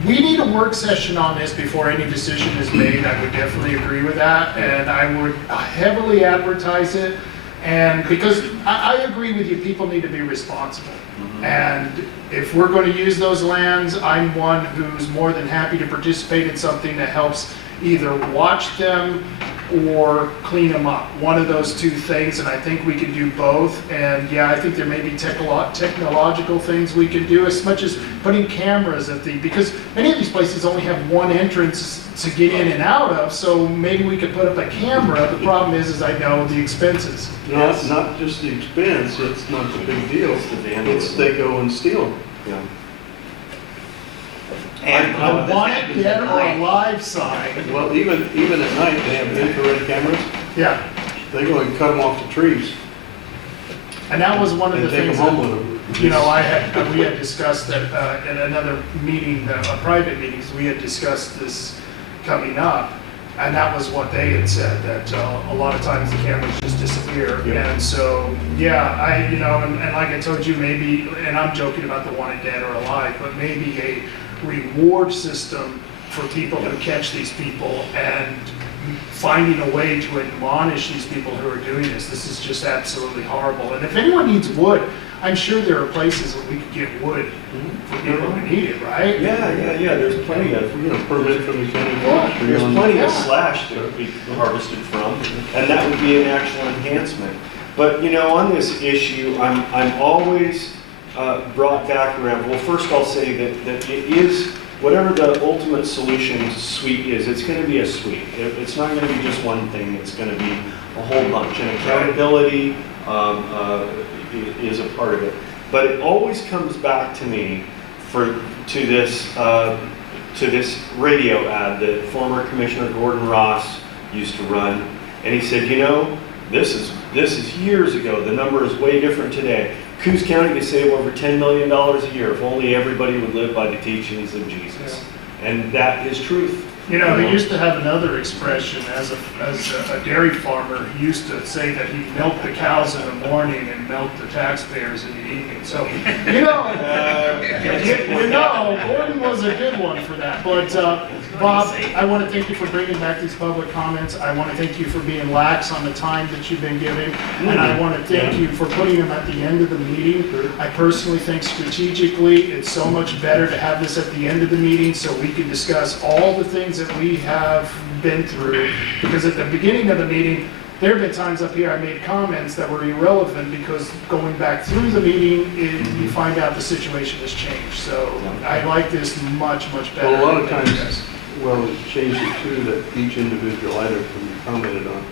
We need a work session on this before any decision is made. I would definitely agree with that, and I would heavily advertise it. And because I agree with you, people need to be responsible. And if we're going to use those lands, I'm one who's more than happy to participate in something that helps either watch them or clean them up. One of those two things, and I think we can do both. And yeah, I think there may be technological things we can do, as much as putting cameras at because many of these places only have one entrance to get in and out of, so maybe we could put up a camera. The problem is I know the expenses. Not just the expense, it's not the big deal. It's they go and steal. Yeah. And I want it dead or alive sign. Well, even at night, they have infrared cameras. Yeah. They go and cut them off the trees. And that was one of the things take them home with them. You know, we had discussed that in another meeting, private meetings, we had discussed this coming up. And that was what they had said, that a lot of times the cameras just disappear. Yeah. And so, yeah, you know, and like I told you, maybe, and I'm joking about the one at dead or alive, but maybe a reward system for people who catch these people, and finding a way to admonish these people who are doing this. This is just absolutely horrible. And if anyone needs wood, I'm sure there are places where we could get wood for people who need it, right? Yeah. There's plenty of, permit from the county. There's plenty of slash that could be harvested from, and that would be an actual enhancement. But you know, on this issue, I'm always brought back around. Well, first I'll say that it is, whatever the ultimate solution suite is, it's going to be a suite. It's not going to be just one thing. It's going to be a whole bunch. And accountability is a part of it. But it always comes back to me to this radio ad that former Commissioner Gordon Ross used to run, and he said, you know, this is years ago. The number is way different today. Coos County could save over $10 million a year if only everybody would live by the teachings of Jesus. Yeah. And that is truth. You know, they used to have another expression as a dairy farmer. He used to say that he milked the cows in the morning and milked the taxpayers in the evening. So, you know, Gordon was a good one for that. But Bob, I want to thank you for bringing back these public comments. I want to thank you for being lax on the time that you've been giving. And I want to thank you for putting them at the end of the meeting. I personally think strategically it's so much better to have this at the end of the meeting so we can discuss all the things that we have been through. Because at the beginning of the meeting, there have been times up here I made comments that were irrelevant because going back through the meeting, you find out the situation has changed. So I like this much, much better. Well, a lot of times, it changed it too, that each individual item can be commented on.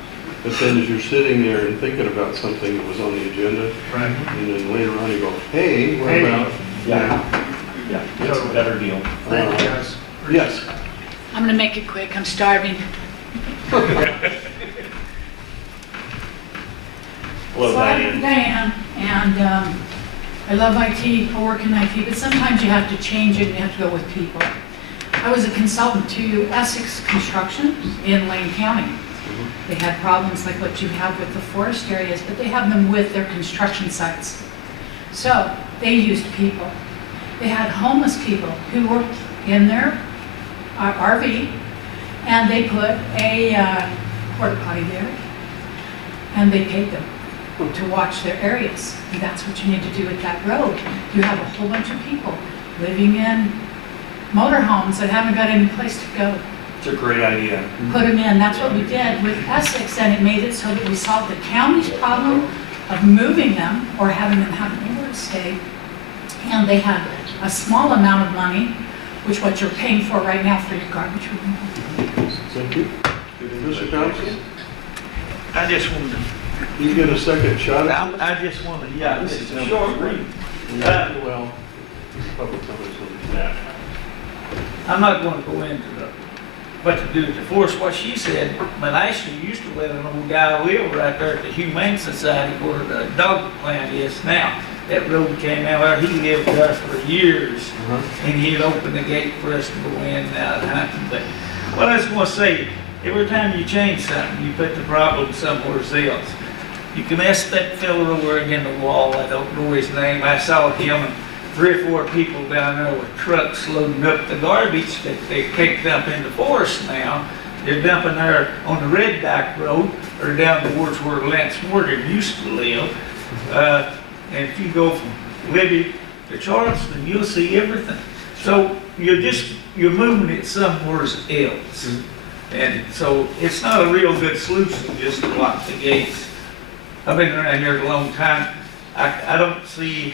But then as you're sitting there and thinking about something that was on the agenda, right, and then later on you go, hey, what about? Yeah, it's a better deal. Thank you guys. Yes. I'm going to make it quick. I'm starving. Hello, Diane. I'm Diane, and I love IT. I work in IT, but sometimes you have to change it and you have to go with people. I was a consultant to Essex Construction in Lane County. They had problems like what you have with the forest areas, but they have them with their construction sites. So they used people. They had homeless people who worked in their RV, and they put a porta potty there, and they paid them to watch their areas. And that's what you need to do with that road. You have a whole bunch of people living in motorhomes that haven't got any place to go. It's a great idea. put them in. That's what we did with Essex, and it made it so that we solved the county's problem of moving them or having them have nowhere to stay. And they had a small amount of money, which what you're paying for right now for your garbage removal. Thank you. Mr. Thompson, I just wanted to, you get a second shot at this? I just wanted, yeah, this is a short read. Well, public comments on that. I'm not going to go into what to do to force what she said, but I actually used to let an old guy live right there at the Humane Society where the dog plant is now. That road came out there, he lived there for years, and he'd open the gate for us to go in and out hunting. But what I was going to say, every time you change something, you put the problem somewhere else. You can ask that fellow over against the wall, I don't know his name, I saw him and 3 or 4 people down there with trucks loading up the garbage that they picked up in the forest now. They're dumping there on the Red Dock Road or down towards where Lance Morgan used to live. And if you go from Libby to Charleston, you'll see everything. So you're moving it somewhere else. And so it's not a real good solution just to lock the gates. I've been around here a long time. I don't see,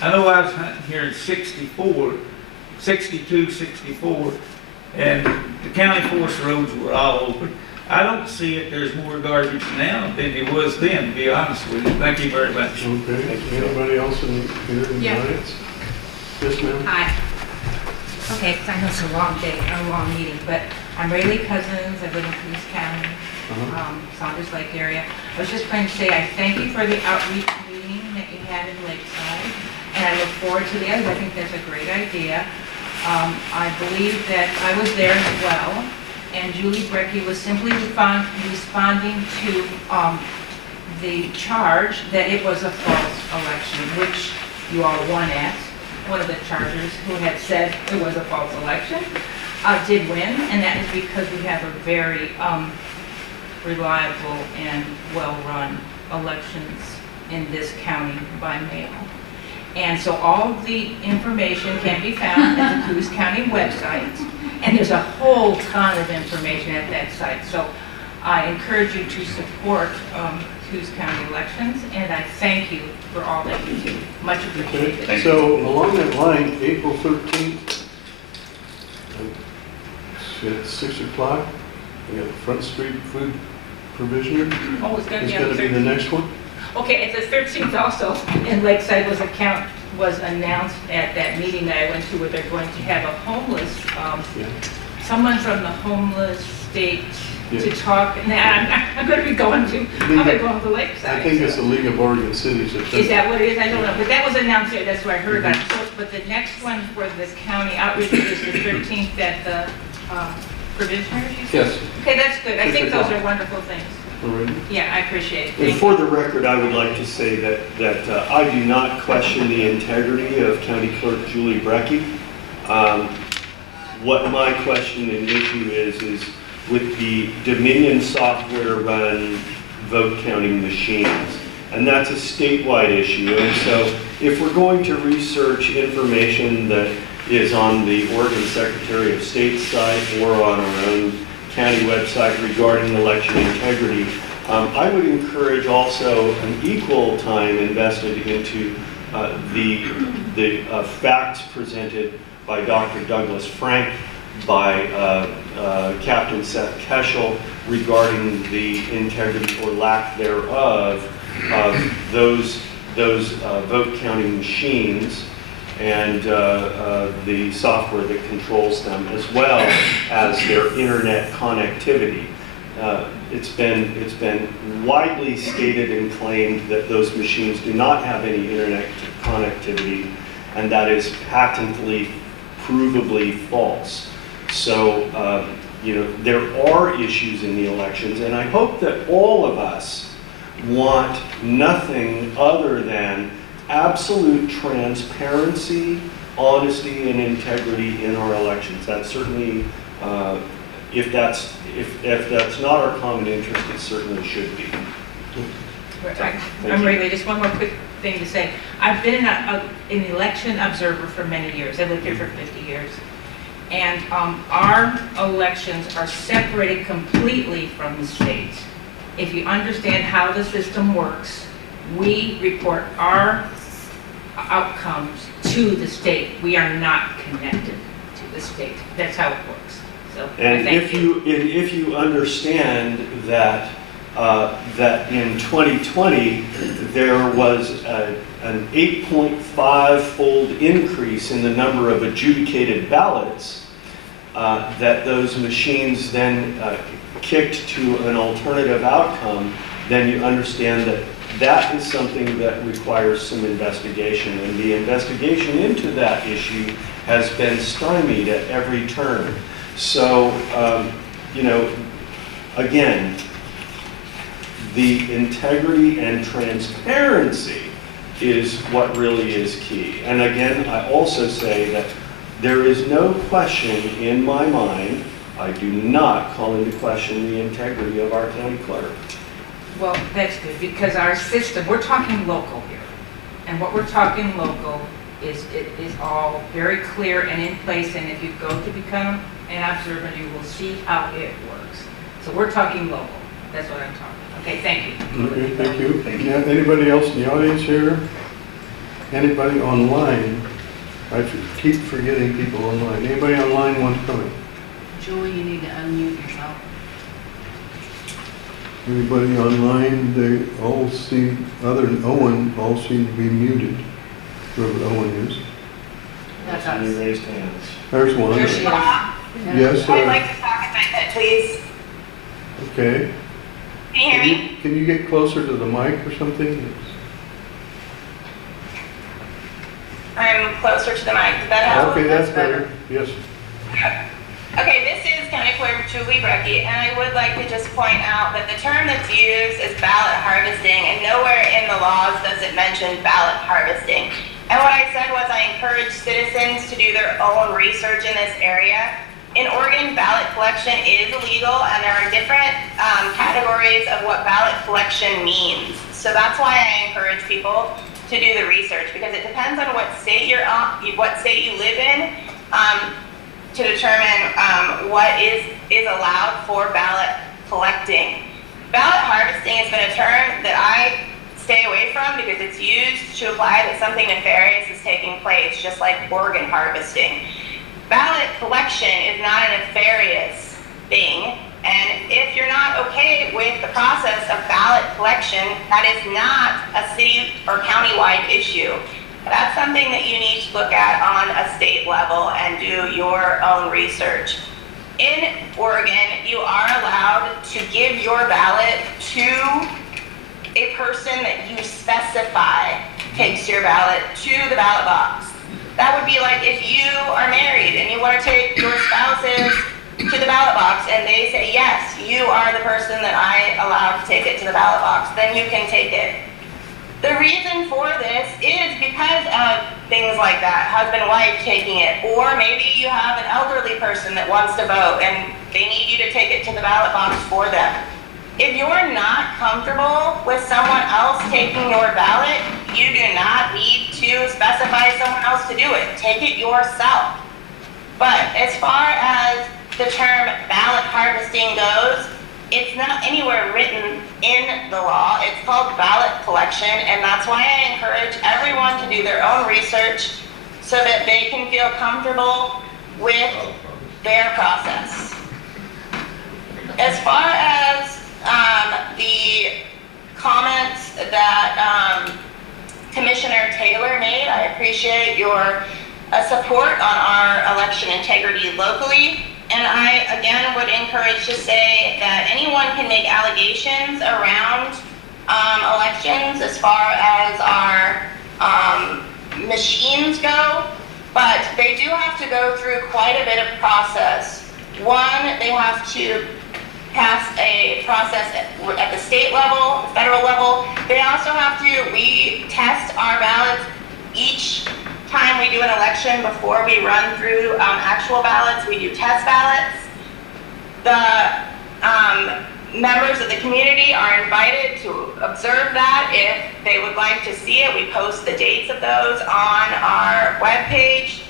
I know I was hunting here in 62, 64, and the county forest roads were all open. I don't see it, there's more garbage now than there was then, to be honest with you. Thank you very much. Okay, anybody else in here in the audience? Yes, ma'am? Hi. Okay, 'cause I know it's a long day, a long meeting, but I'm Rayleigh Cousins, I live in Coos County, Saunders Lake area. I was just going to say I thank you for the outreach meeting that you had in Lakeside, and I look forward to the others. I think that's a great idea. I believe that I was there as well, and Julie Brecky was simply responding to the charge that it was a false election, which you all won at. One of the chargers who had said it was a false election did win, and that is because we have a very reliable and well-run elections in this county by mail. And so all of the information can be found at the Coos County website, and there's a whole ton of information at that site. So I encourage you to support Coos County elections, and I thank you for all that you do. Much appreciated. Okay. So along that line, April 13th, at 6 o'clock, we got the Front Street Food Provisioner. Oh, it's going to be It's on going to be the next one? Okay, at the 13th also, in Lakeside was announced at that meeting that I went to where they're going to have a homeless, someone from the homeless state to talk, and I'm going to be going to Lakeside. I think it's the League of Oregon Cities. Is that what it is? I don't know, but that was announced here, that's where I heard about it. So, but the next one for this county outreach is the 13th at the Provisioners, you said? Yes. Okay, that's good. I think those are wonderful things. Alright. Yeah, I appreciate it. And Thank for you. the record, I would like to say that I do not question the integrity of County Clerk Julie Brecky. What my question and issue is with the Dominion software run vote counting machines. And that's a statewide issue. And so if we're going to research information that is on the Oregon Secretary of State's site or on our own county website regarding election integrity, I would encourage also an equal time invested into the facts presented by Dr. Douglas Frank, by Captain Seth Keschel regarding the integrity or lack thereof of those vote counting machines and the software that controls them, as well as their internet connectivity. It's been widely stated and claimed that those machines do not have any internet connectivity, and that is patently, provably false. So, there are issues in the elections, and I hope that all of us want nothing other than absolute transparency, honesty, and integrity in our elections. That's certainly, if that's not our common interest, it certainly should be. I'm Rayleigh. Just one more quick thing to say. I've been an election observer for many years. I've lived here for 50 years. And our elections are separated completely from the state. If you understand how the system works, we report our outcomes to the state. We are not connected to the state. That's how it works. So, And thank you. if you understand that that in 2020 there was an 8.5-fold increase in the number of adjudicated ballots, that those machines then kicked to an alternative outcome, then you understand that that is something that requires some investigation, and the investigation into that issue has been stymied at every turn. So, you know, again, the integrity and transparency is what really is key. And again, I also say that there is no question in my mind, I do not call into question the integrity of our county clerk. Well, that's good, because our system, we're talking local here. And what we're talking local is, it is all very clear and in place, and if you go to become an observer, you will see how it works. So we're talking local. That's what I'm talking. Okay, thank you. Okay, thank you. Now, anybody else in the audience here? Anybody online? I keep forgetting people online. Anybody online want to comment? Julie, you need to unmute yourself. Anybody online? They all seem, other than Owen, all seem to be muted. Whoever Owen is. That's Any us. raised hands? There's one. There she is. Yes. I'd like to talk a minute, please. Okay. Can you hear me? Can you get closer to the mic or something? I'm closer to the mic. Does that help? Okay, that's better. Yes. Okay, this is County Clerk Julie Brecky, and I would like to just point out that the term that's used is ballot harvesting, and nowhere in the laws does it mention ballot harvesting. And what I said was I encourage citizens to do their own research in this area. In Oregon, ballot collection is illegal, and there are different categories of what ballot collection means. So that's why I encourage people to do the research, because it depends on what state you're on, what state you live in, to determine what is allowed for ballot collecting. Ballot harvesting has been a term that I stay away from because it's used to imply that something nefarious is taking place, just like organ harvesting. Ballot collection is not a nefarious thing, and if you're not okay with the process of ballot collection, that is not a city or county-wide issue. That's something that you need to look at on a state level and do your own research. In Oregon, you are allowed to give your ballot to a person that you specify takes your ballot to the ballot box. That would be like if you are married and you want to take your spouses to the ballot box and they say, yes, you are the person that I allow to take it to the ballot box, then you can take it. The reason for this is because of things like that, husband-wife taking it, or maybe you have an elderly person that wants to vote and they need you to take it to the ballot box for them. If you're not comfortable with someone else taking your ballot, you do not need to specify someone else to do it. Take it yourself. But as far as the term ballot harvesting goes, it's not anywhere written in the law. It's called ballot collection, and that's why I encourage everyone to do their own research so that they can feel comfortable with their process. As far as the comments that Commissioner Taylor made, I appreciate your support on our election integrity locally. And I, again, would encourage to say that anyone can make allegations around elections as far as our machines go, but they do have to go through quite a bit of process. One, they have to pass a process at the state level, federal level. They also have to, we test our ballots each time we do an election before we run through actual ballots. We do test ballots. The members of the community are invited to observe that. If they would like to see it, we post the dates of those on our webpage.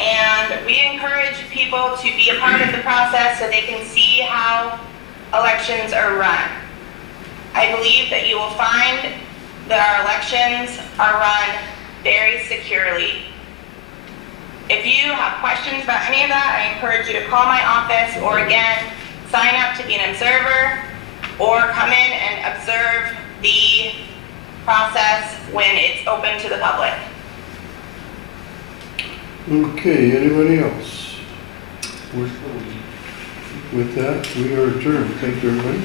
And we encourage people to be a part of the process so they can see how elections are run. I believe that you will find that our elections are run very securely. If you have questions about any of that, I encourage you to call my office, or again, sign up to be an observer, or come in and observe the process when it's open to the public. Okay, anybody else? With that, we are adjourned. Thank you, everybody.